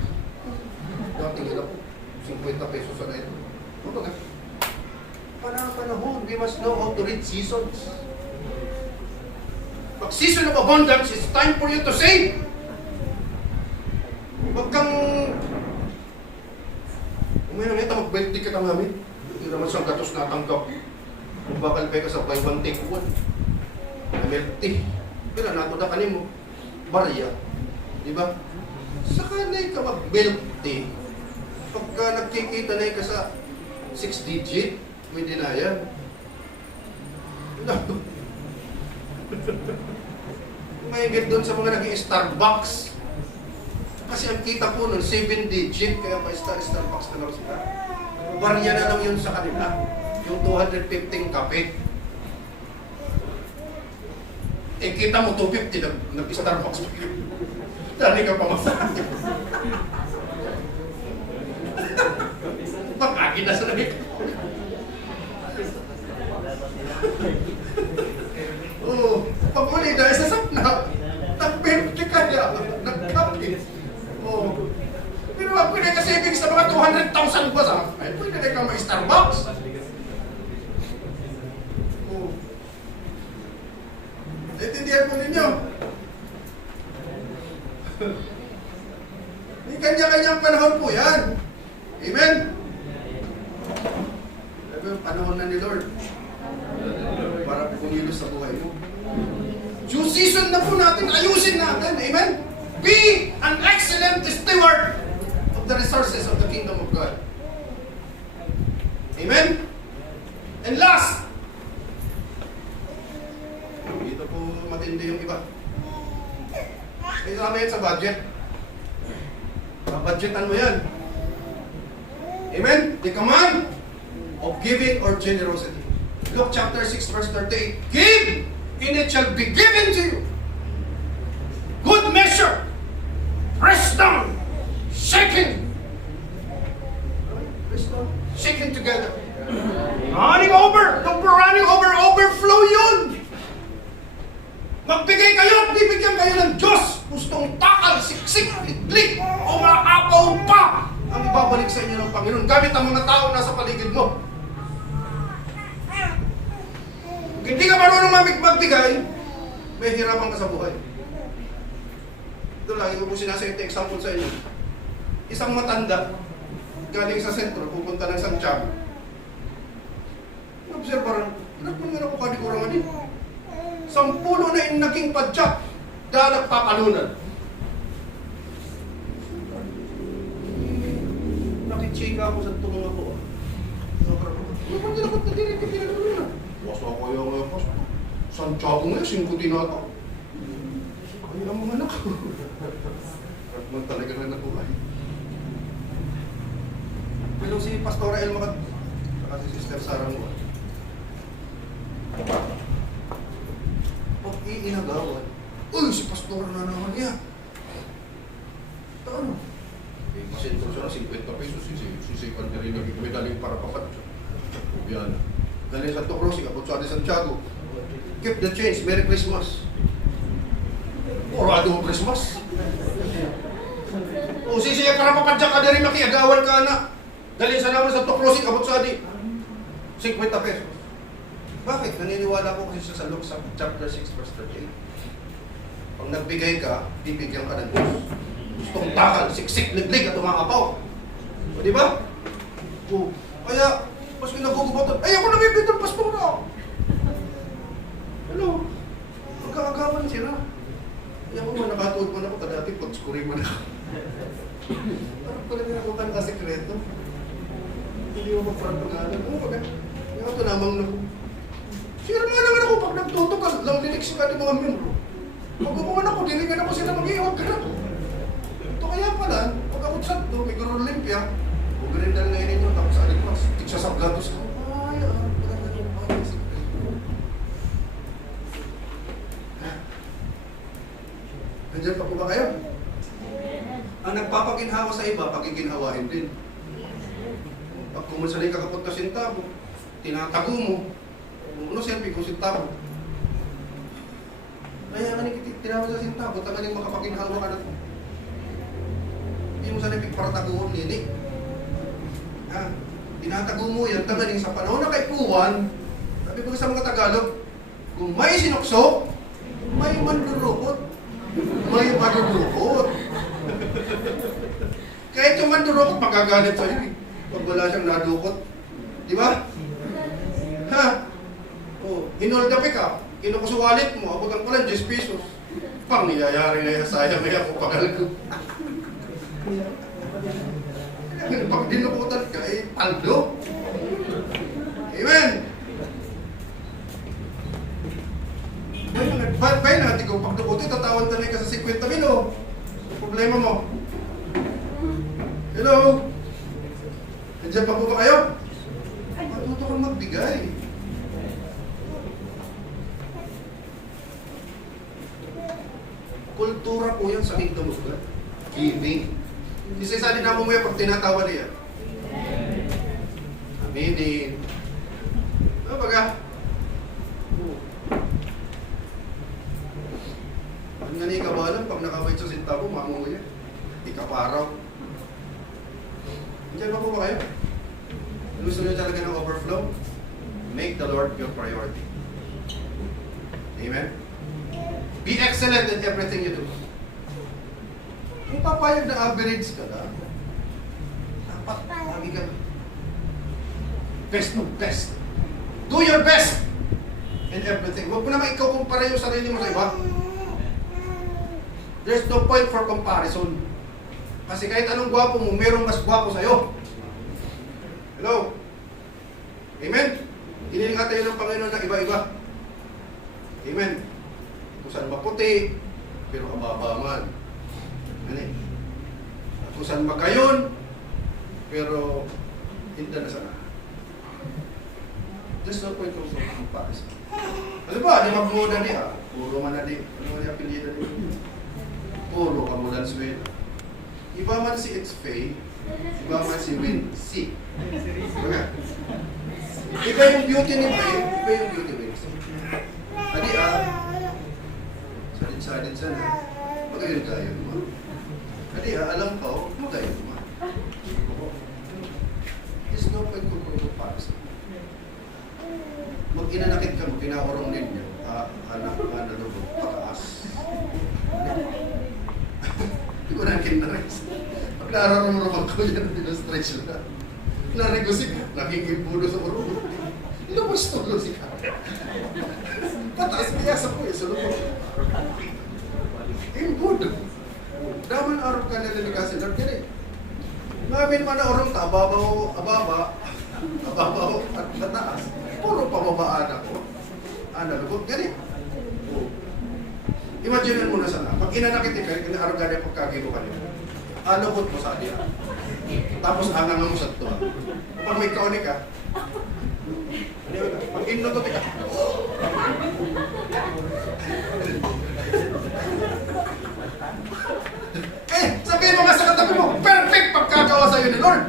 Dating hirap po, 50 pesos na ito. Ano ba? Panahon, we must know how to read seasons. Pag season of abundance, it's time for you to save. Huwag kang umayang ito, mag-20 ka kang namin. Hindi naman siyang gatos natanggap. Kung bakal ka sa buy one take one. MLT. Pero nato na kanin mo. Barya. Diba? Sa kanay ka mag-milk tea. Pagka nagkikita na ka sa 6 digit, pwede na yan. Mahigit doon sa mga nag-i-Starbucks. Kasi ang kita po nun, 7 digit, kaya pa Starbucks na lang sila. Barya na lang yun sa kanila. Yung 215 kape. Eh, kita mo 250, nag-Starbucks pa yun. Dali ka pa masakit. Pagkagin na sa nabik. Oo. Pag uli dahil sa sapna, nag-50 kaya, nag-kape. Oo. Pero wag pwede ka savings sa mga 200,000 ba sa? Ay, pwede na ka ma-Starbucks. Oo. Naintindihan po ninyo. May kanya-kanyang panahon po yan. Amen? Sabi yung panahon na ni Lord. Para pumilos sa buhay mo. Yung season na po natin, ayusin natin. Amen? Be an excellent steward of the resources of the kingdom of God. Amen? And last, dito po matindi yung iba. May kasama yan sa budget. Budgetan mo yan. Amen? The command of giving or generosity. Luke chapter 6 verse 38. Give, and it shall be given to you. Good measure, pressed down, shaken. Pressed down, shaken together. Running over, overflow yun. Magbigay kayo at bibigyan kayo ng Diyos. Gustong takal, siksik, liklik, o maapaw pa ang ibabalik sa inyo ng Panginoon. Gamit ang mga tao nasa paligid mo. Kung hindi ka marunong magbigay, may hirapan ka sa buhay. Ito lang, yung sinasayang example sa inyo. Isang matanda, galing sa sentro, pupunta ng Santiago. Observe parang, nagpungan ako kadikurangan din. 10 na yung naging padyak, dahil nagpapalunan. Nakichika ako sa tungo ako. Ano ba nila ba't natin na? Basta ako yung Santiago nga, 5 tinata. Kaya ang mga anak. At talaga na nabuhay. Pero si Pastora Elma at si Sister Sarah mo. Pag iinagawan, uy, si Pastora na naman niya. Ito ano? may daling para papat. Yan. Daling Santo Cruz, abot sa Santiago. Keep the change. Merry Christmas. Orado Christmas. O sisiya para papadyak ka na rin makiagawan ka na. Dalhin sa naman sa Tokrosi, abot sa di. 50 pesos. Bakit? Naniniwala ko kasi sa Luke chapter 6 verse 38. Pag nagbigay ka, bibigyan ka ng Diyos. Gustong takal, siksik, liglig at umakapaw. O di ba? O, kaya, mas kinagugubatan, ay ako nabibig ng pastora. Ano? Magkakagawan sila. Kaya ako man, nakatuod man ako, kadati pag-scoring man ako. Parang ko lang ako ka sekreto. Hindi mo magparapagalan. Oo, wala. Kaya ito namang na. Sira nga naman ako pag nagtutukal. Lang linik ka ng mga membro. Pag umuwan ako, dilingan ako sila mag-iwag ka na. Ito kaya pala, pag ako santo, may Guru Olympia, huwag rin dahil ngayon ninyo, tapos sa alikmas, tigsa sa blatos ko. Ay, pala na yung pala sekreto. Nandiyan pa po ba kayo? Ang nagpapaginhawa sa iba, pagiginhawain din. Pag kumusalay ka kapag kasintabo, tinatago mo. Kung ano selfie kung sintabo. Kaya nga tinawag sa sintabo, tagaling makapaginhawa ka na ito. Hindi mo sana ipagparataguan nini. Tinatago mo yan, tagaling sa panahon na kaipuan. Sabi ko sa mga Tagalog, kung may sinukso, may mandurukot. May madudukot. Kahit yung mandurukot, magagalit sa'yo eh. Pag wala siyang nadukot. Di ba? Ha? O, hinolda ka. Kinuha sa wallet mo, abutan ko lang 10 pesos. Pang niyayari na yan, sayang na yan kung pagal ko. Pag dinukutan ka, eh, paldo. Amen! Ba't natin kung pagdukutin, tatawan tanay ka sa 50 milo. Problema mo. Hello? Nandiyan pa po ba kayo? Matuto kang magbigay. Kultura po yan sa kingdom of God. Giving. Kasi sa atin naman mo yan pag tinatawa niya. Aminin. Ano baga? Ang nga niya kabalan, pag nakabait sa sintabo, mamungo yan. Di ka paraw. Nandiyan pa po ba kayo? Gusto nyo talaga ng overflow? Make the Lord your priority. Amen? Be excellent in everything you do. Kung papayag na average ka na, dapat lagi ka best of best. Do your best in everything. Huwag mo naman ikaw kumpara yung sarili mo sa iba. There's no point for comparison. Kasi kahit anong gwapo mo, mayroong mas gwapo sa'yo. Hello? Amen? Inilingat tayo ng Panginoon na iba-iba. Amen? Kung saan maputi, pero kababa man. Ano eh? At kung saan magayon, pero hindi na sana. There's no point for comparison. Ano ba? Di magmuna di puro man na di. Ano man yung apelyido di? Puro kamulan Sweden. Iba man si It's Faye, iba man si Win C. Diba? Iba yung beauty ni Faye, iba yung beauty Win C. Adi salid-salid sana. Magayon tayo naman. Adi alam ko, magayon naman. There's no point kung comparison. Mag-inanakit ka, mag-inaorong ninyo, anak nga na lubog, pataas. Hindi ko na kinarize. Pag nararamdaman ko yan, dinastretch na. Narigusik, nakikimpuno sa urong. Lumos tulo si ka. Pataas piyasa ko eh, sulong ko. Impuno. Daman araw ka naliligasin, Lord, yan eh. Mamin man na orong ta, ababaw at mataas. Puro pababaan ako. Lubog, yan eh. Imagine mo na sana, pag inanakit ka, araw ganda pagkagiro ka niyo. Lubog mo sa diya. Tapos angang mo sa ito. Pag may kauni ka, pag inutot ka, sabihin mo nga sa katabi mo, perfect pagkagawa sa'yo ni Lord.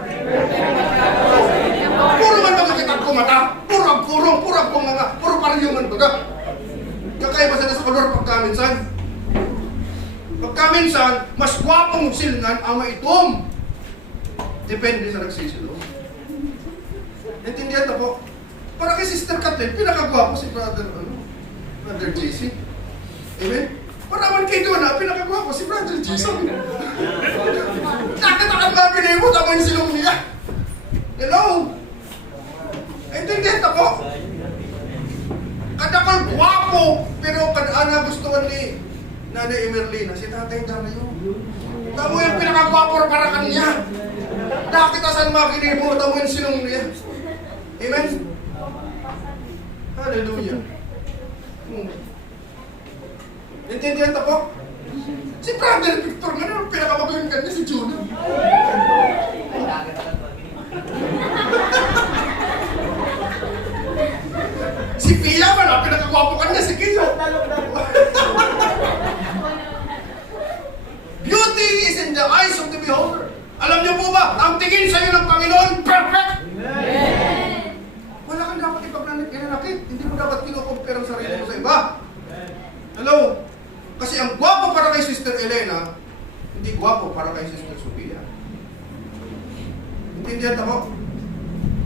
minsan, mas gwapong silngan ang maitom. Depende sa nagsisilo. Intindihan na po. Para kay Sister Kathleen, pinakagwapo si Brother JC. Amen? Para naman kay Donna, pinakagwapo si Brother JC. Nakatakang kami na yung tama yung silong niya. Hello? Intindihan na po. Kadakal gwapo, pero kadana gustuhan ni Nanay Emerlina, si Tatay Dario. Tamo yung pinakagwapo para kanya. Nakita saan makinimo, tamo yung silong niya. Amen? Hallelujah. Intindihan na po? Si Brother Victor, ano pinakamagaling kanya si Jonah? Si Pia man, pinakagwapo kanya si Kia. Beauty is in the eyes of the beholder. Alam niyo po ba, ang tingin sa iyo ng Panginoon, perfect! Wala kang dapat ipagninanakit. Hindi mo dapat kinukumpare ang sarili mo sa iba. Hello? Kasi ang gwapo para kay Sister Elena, hindi gwapo para kay Sister Sophia. Intindihan mo?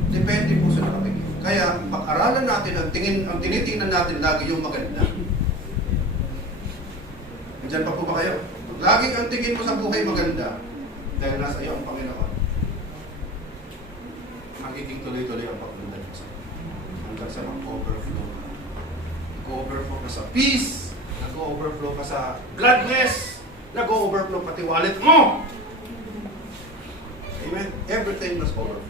Depende po sa nakatingin. Kaya pag-aralan natin ang tinitingnan natin lagi yung maganda. Diyan pa po ba kayo? Laging ang tingin mo sa buhay maganda, dahil nasa iyo ang Panginoon, magiging tuloy-tuloy ang pagpunta mo sa hanggang sa mag-overflow. Nag-overflow ka sa peace, nag-overflow ka sa gladness, nag-overflow pati wallet mo. Amen? Everything must overflow.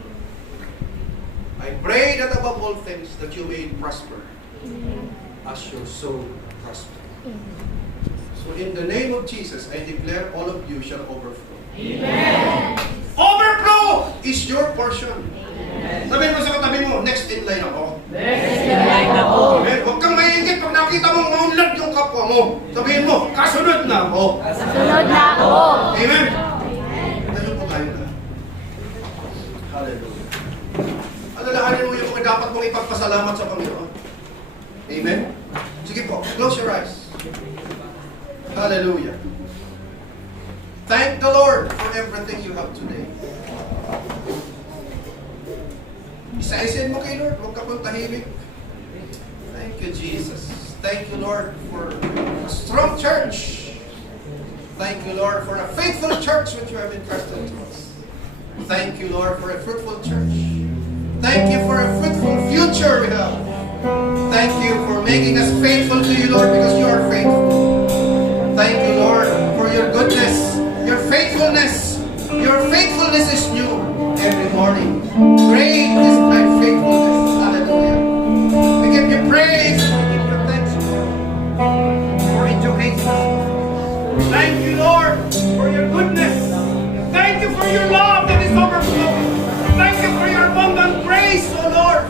I pray that above all things that you may prosper as your soul prosper. So in the name of Jesus, I declare all of you shall overflow. Amen. Overflow is your portion. Sabihin mo sa katabi mo, next in line ako. Next in line ako. Amen. Huwag kang maingit pag nakita mong maunlad yung kapwa mo. Sabihin mo, kasunod na ako. Kasunod na ako. Amen. Ganun po tayo na. Hallelujah. Alalahanin mo yung mga dapat mong ipagpasalamat sa Panginoon. Amen? Sige po, close your eyes. Hallelujah. Thank the Lord for everything you have today. Isa-isin mo kay Lord, huwag ka pang tahimik. Thank you, Jesus. Thank you, Lord, for a strong church. Thank you, Lord, for a faithful church which you have entrusted to us. Thank you, Lord, for a fruitful church. Thank you for a fruitful future we have. Thank you for making us faithful to you, Lord, because you are faithful. Thank you, Lord, for your goodness, your faithfulness. Your faithfulness is new every morning. Great is thy faithfulness. Hallelujah. We give you praise and we give you thanks, Lord, for educating us. Thank you, Lord, for your goodness. Thank you for your love that is overflowing. Thank you for your abundant grace, O Lord.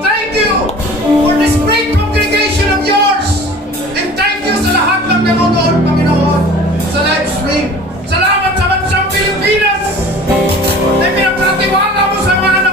Thank you for this great congregation of yours. And thank you sa lahat ng nanonood, Panginoon, sa live stream. Salamat sa bansang Pilipinas na pinagkatiwala mo sa mga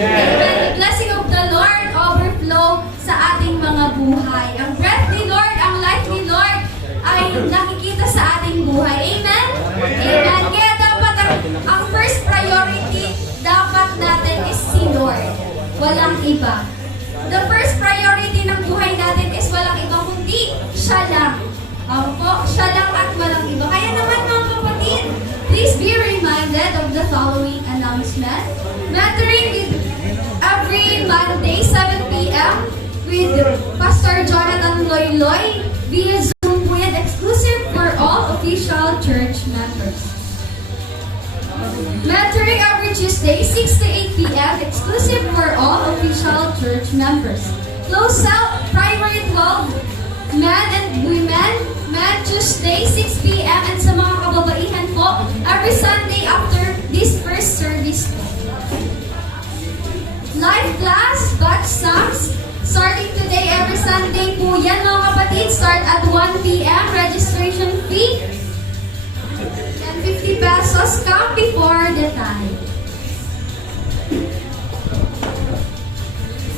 Amen. The blessing of the Lord overflow sa ating mga buhay. Ang breath ni Lord, ang life ni Lord ay nakikita sa ating buhay. Amen? Amen. Kaya dapat ang first priority dapat natin is si Lord. Walang iba. The first priority ng buhay natin is walang iba kundi siya lang. Opo, siya lang at walang iba. Kaya naman mga kapatid, please be reminded of the following announcement. Mentoring with every Monday, 7 p.m. with Pastor Jonathan Loyloy via Zoom po yan, exclusive for all official church members. Mentoring every Tuesday, 6 to 8 p.m. exclusive for all official church members. Close out primary 12 men and women, men Tuesday, 6 p.m. and sa mga kababaihan po, every Sunday after this first service po. Live class, batch songs, starting today every Sunday po yan mga kapatid, start at 1 p.m. Registration fee, and 50 pesos, come before the time.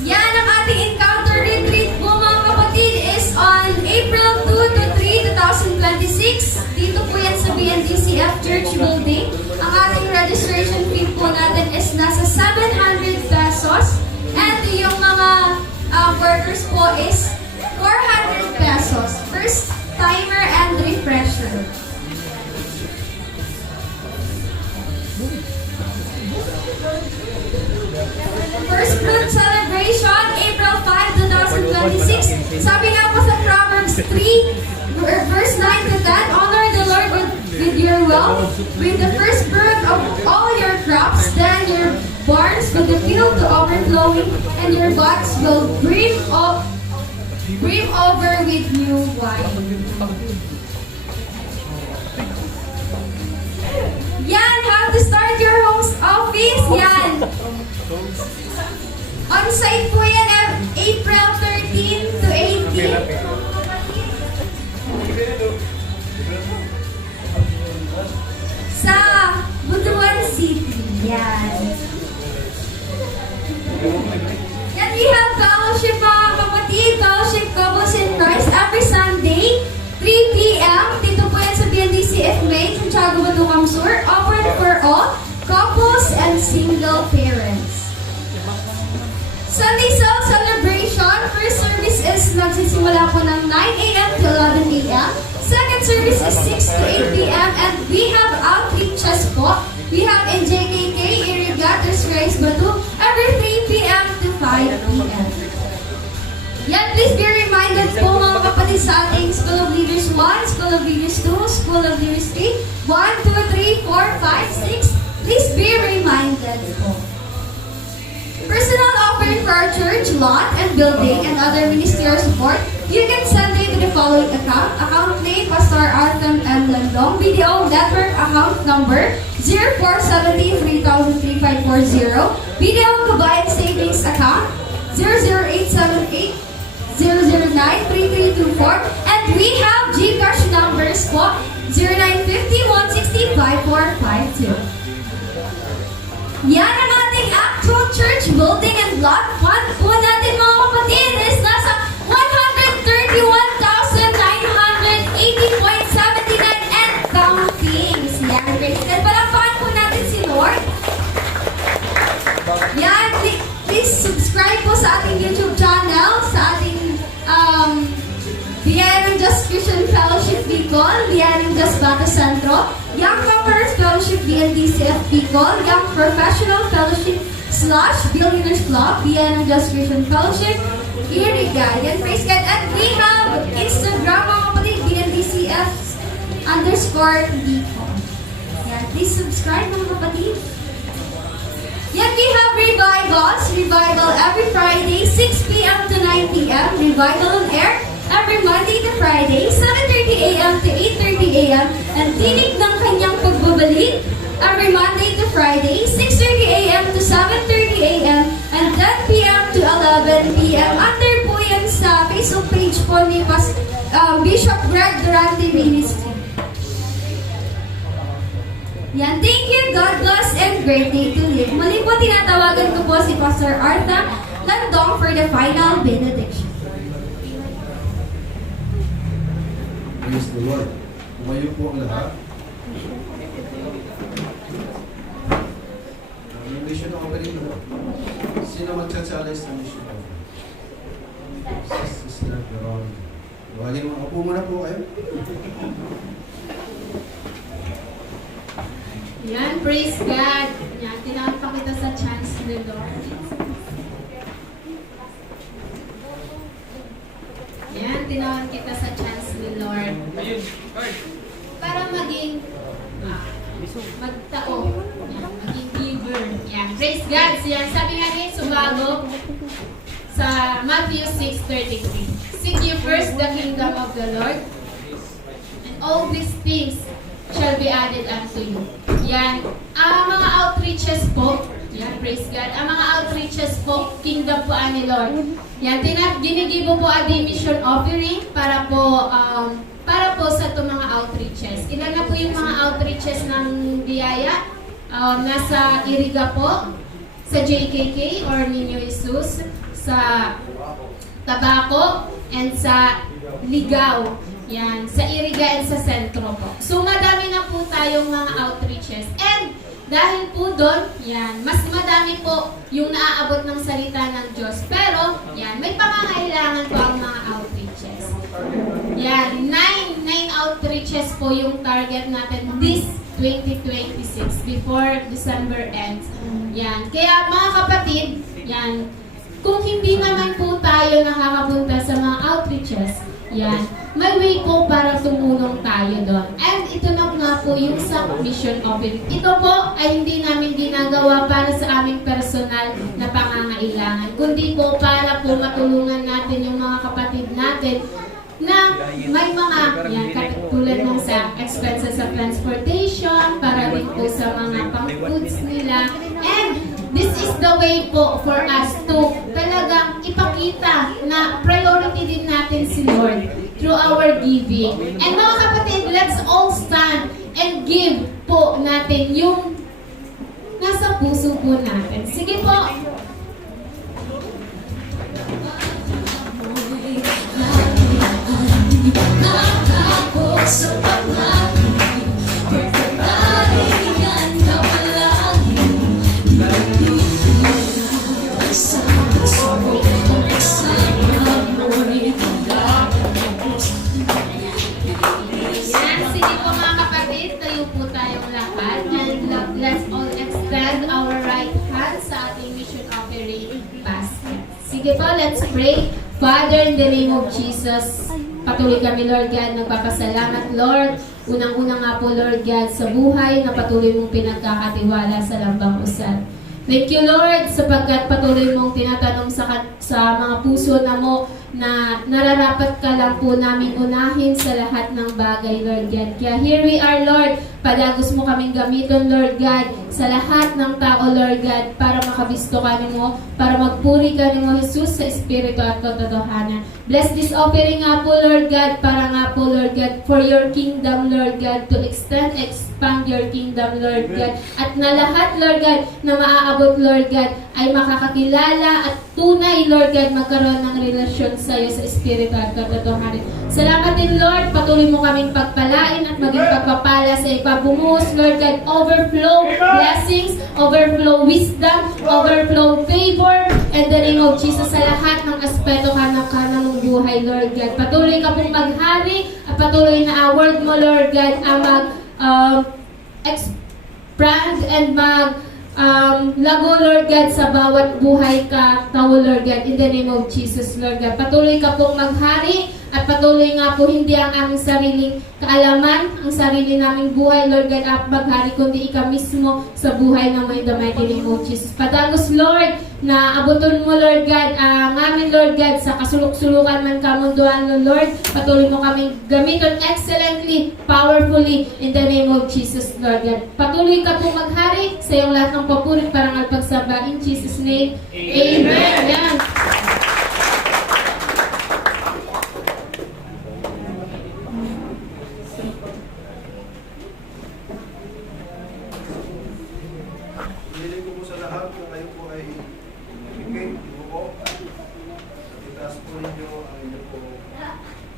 Yan ang ating encounter retreat po mga kapatid is on April 2 to 3, 2026. Dito po yan sa BNDCF Church Building. Ang ating registration fee po natin is nasa 700 pesos. And yung mga workers po is 400 pesos. First timer and refresher. First fruit celebration, April 5, 2026. Sabi nga po sa Proverbs 3, verse 9 to 10, honor the Lord with your wealth, with the first fruit of all your crops, then your barns will be filled to overflowing, and your vats will brim over with new wine. Yan, how to start your home's office. Yan. On-site po yan, April 13 to 18. Sa Butuan City. Yan. Yan, we have fellowship mga kapatid. Fellowship Couples in Christ every Sunday, 3 p.m. Dito po yan sa BNDCF May, Santiago, Baducang Sur. Open for all couples and single parents. Sunday Soul Celebration. First service is nagsisimula po ng 9 a.m. to 11 a.m. Second service is 6 to 8 p.m. And we have outreaches po. We have in JKK, Irigatus, Grace, Batu every 3 p.m. to 5 p.m. Yan, please be reminded po mga kapatid sa ating School of Leaders 1, School of Leaders 2, School of Leaders 3, 1, 2, 3, 4, 5, 6. Please be reminded po. Personal offering for our church, lot, and building, and other ministerial support, you can send it to the following account. Account name, Pastor Arthur M. Landong. BDO Network account number 0470-303540. BDO Kabayan Savings account 00878-009-3324. And we have GCash numbers po 0950-160-5452. Yan ang ating actual church building and lot fund po natin mga kapatid is nasa 131,980.79 and counting. Yan, praise God. Palakpakan po natin si Lord. Yan, please subscribe po sa ating YouTube channel, sa ating Biyayang Diyos Christian Fellowship Bicol, Biyayang Diyos Bata Centro, Young Conquerors Fellowship BNDCF Bicol, Young Professional Fellowship / Billionaires Club, Biyayang Diyos Christian Fellowship, Iriga. Yan, praise God. And we have Instagram mga kapatid, BNDCF _Bicol. Yan, please subscribe mga kapatid. Yan, we have revivals. Revival every Friday, 6 p.m. to 9 p.m. Revival on air every Monday to Friday, 7:30 a.m. to 8:30 a.m. And tinig ng kanyang pagbabalik every Monday to Friday, 6:30 a.m. to 7:30 a.m. and 10 p.m. to 11 p.m. Under po yan sa Facebook page po ni Bishop Greg Durante Ministry. Yan, thank you, God bless, and great day to live. Muli po tinatawagan ko po si Pastor Artha Landong for the final benediction. Praise the Lord. Tumayo po ang lahat. May mission offering po. Sino magcha-challenge ng mission offering? Sister Veronica. Tawagin mo. Upo muna po kayo. Yan, praise God. Yan, tinawag pa kita sa chance ni Lord. Yan, tinawag kita sa chance ni Lord. Para maging magtao. Yan, maging giver. Yan, praise God. So, yan, sabi nga ni Subago sa Matthew 6:33. Seek ye first the kingdom of the Lord, and all these things shall be added unto you. Yan. Ang mga outreaches po, yan, praise God. Ang mga outreaches po, kingdom po ani Lord. Yan, ginigibo po adi mission offering para po sa itong mga outreaches. Ilan na po yung mga outreaches ng biyaya? Nasa Iriga po, sa JKK or Niño Jesus, sa Tabaco, and sa Ligaw. Yan, sa Iriga and sa Sentro po. So, madami na po tayong mga outreaches. And, dahil po doon, yan, mas madami po yung naaabot ng salita ng Diyos. Pero, yan, may pangangailangan po ang mga outreaches. Yan, 9 outreaches po yung target natin this 2026 before December ends. Yan, kaya mga kapatid, yan, kung hindi naman po tayo nakakapunta sa mga outreaches, yan, may way po para tumulong tayo doon. And ito na nga po yung sa mission offering. Ito po ay hindi namin ginagawa para sa aming personal na pangangailangan, kundi po para po matulungan natin yung mga kapatid natin na may mga yan, katulad ng sa expenses sa transportation, para din po sa mga pang-foods nila. And this is the way po for us to talagang ipakita na priority din natin si Lord through our giving. And mga kapatid, let's all stand and give po natin yung nasa puso po natin. Sige po. Let's all extend our right hand sa ating mission offering basket. Sige po, let's pray. Father, in the name of Jesus, patuloy kami, Lord God, nagpapasalamat, Lord. Unang-unang nga po, Lord God, sa buhay na patuloy mong pinagkakatiwala sa lambang usad. Thank you, Lord, sapagkat patuloy mong tinatanong sa mga puso na mo na nararapat ka lang po namin unahin sa lahat ng bagay, Lord God. Kaya here we are, Lord. Padagos mo kaming gamiton, Lord God, sa lahat ng tao, Lord God, para makabisto kami mo, para magpuri kami mo, Jesus, sa Espiritu at katotohanan. Bless this offering nga po, Lord God, para nga po, Lord God, for your kingdom, Lord God, to expand your kingdom, Lord God. At na lahat, Lord God, na maaabot, Lord God, ay makakakilala at tunay, Lord God, magkaroon ng relasyon sa iyo sa Espiritu at katotohanan. Salamat din, Lord, patuloy mo kaming pagpalain at maging pagpapala sa ipabumuhos, Lord God, overflow blessings, overflow wisdom, overflow favor, in the name of Jesus, sa lahat ng aspeto ng buhay, Lord God. Patuloy ka pong maghari at patuloy na award mo, Lord God, ang expand and lago, Lord God, sa bawat buhay ka, tao, Lord God, in the name of Jesus, Lord God. Patuloy ka pong maghari at patuloy nga po hindi ang aming sariling kaalaman, ang sarili naming buhay, Lord God, at maghari, kundi ikaw mismo sa buhay ng may the mighty name of Jesus. Padagos, Lord, na abuton mo, Lord God, ang amin, Lord God, sa kasuluk-sulukan man kamunduan, Lord, patuloy mo kaming gamiton excellently, powerfully, in the name of Jesus, Lord God. Patuloy ka pong maghari sa iyong lahat ng papurit, parang alpagsaba, in Jesus' name, Amen. Amen.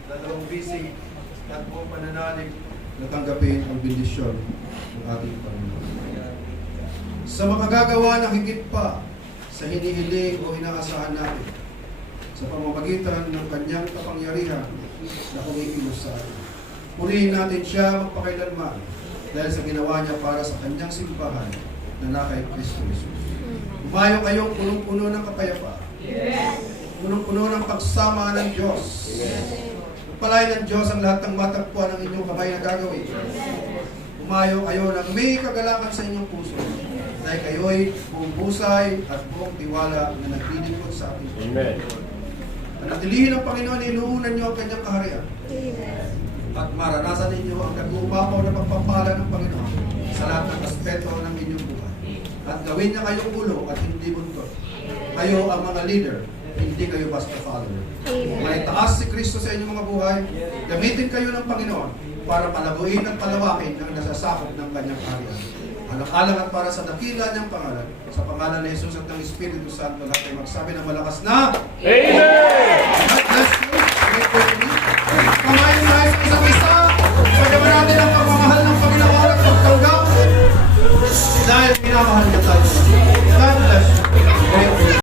dalawang bisig at buong pananalig na tanggapin ang bendisyon ng ating Panginoon. Sa makagagawa ng higit pa sa hinihiling o inaasahan natin, sa pamamagitan ng kanyang kapangyarihan na kumikilos sa atin. Purihin natin siya magpakailanman dahil sa ginawa niya para sa kanyang simbahan na nakay Kristo Jesus. Umayo kayong punong-puno ng kapayapaan. Punong-puno ng pagsama ng Diyos. Palain ng Diyos ang lahat ng matagpuan ng inyong kamay na gagawin. Umayo kayo ng may kagalakan sa inyong puso dahil kayo'y buong busay at buong tiwala na naglilingkod sa ating Diyos. Amen. Panatilihin ng Panginoon, inuunan niyo ang kanyang kaharian. At maranasan ninyo ang nag-uumapaw na pagpapala ng Panginoon sa lahat ng aspeto ng inyong buhay. At gawin niya kayong ulo at hindi buntot. Kayo ang mga leader, hindi kayo basta follower. May taas si Kristo sa inyong mga buhay. Gamitin kayo ng Panginoon para palaguin at palawakin ang nasasakop ng kanyang kaharian. Alang-alang at para sa dakila niyang pangalan, sa pangalan ni Jesus at ng Espiritu Santo, lahat ay magsabi ng malakas na Amen!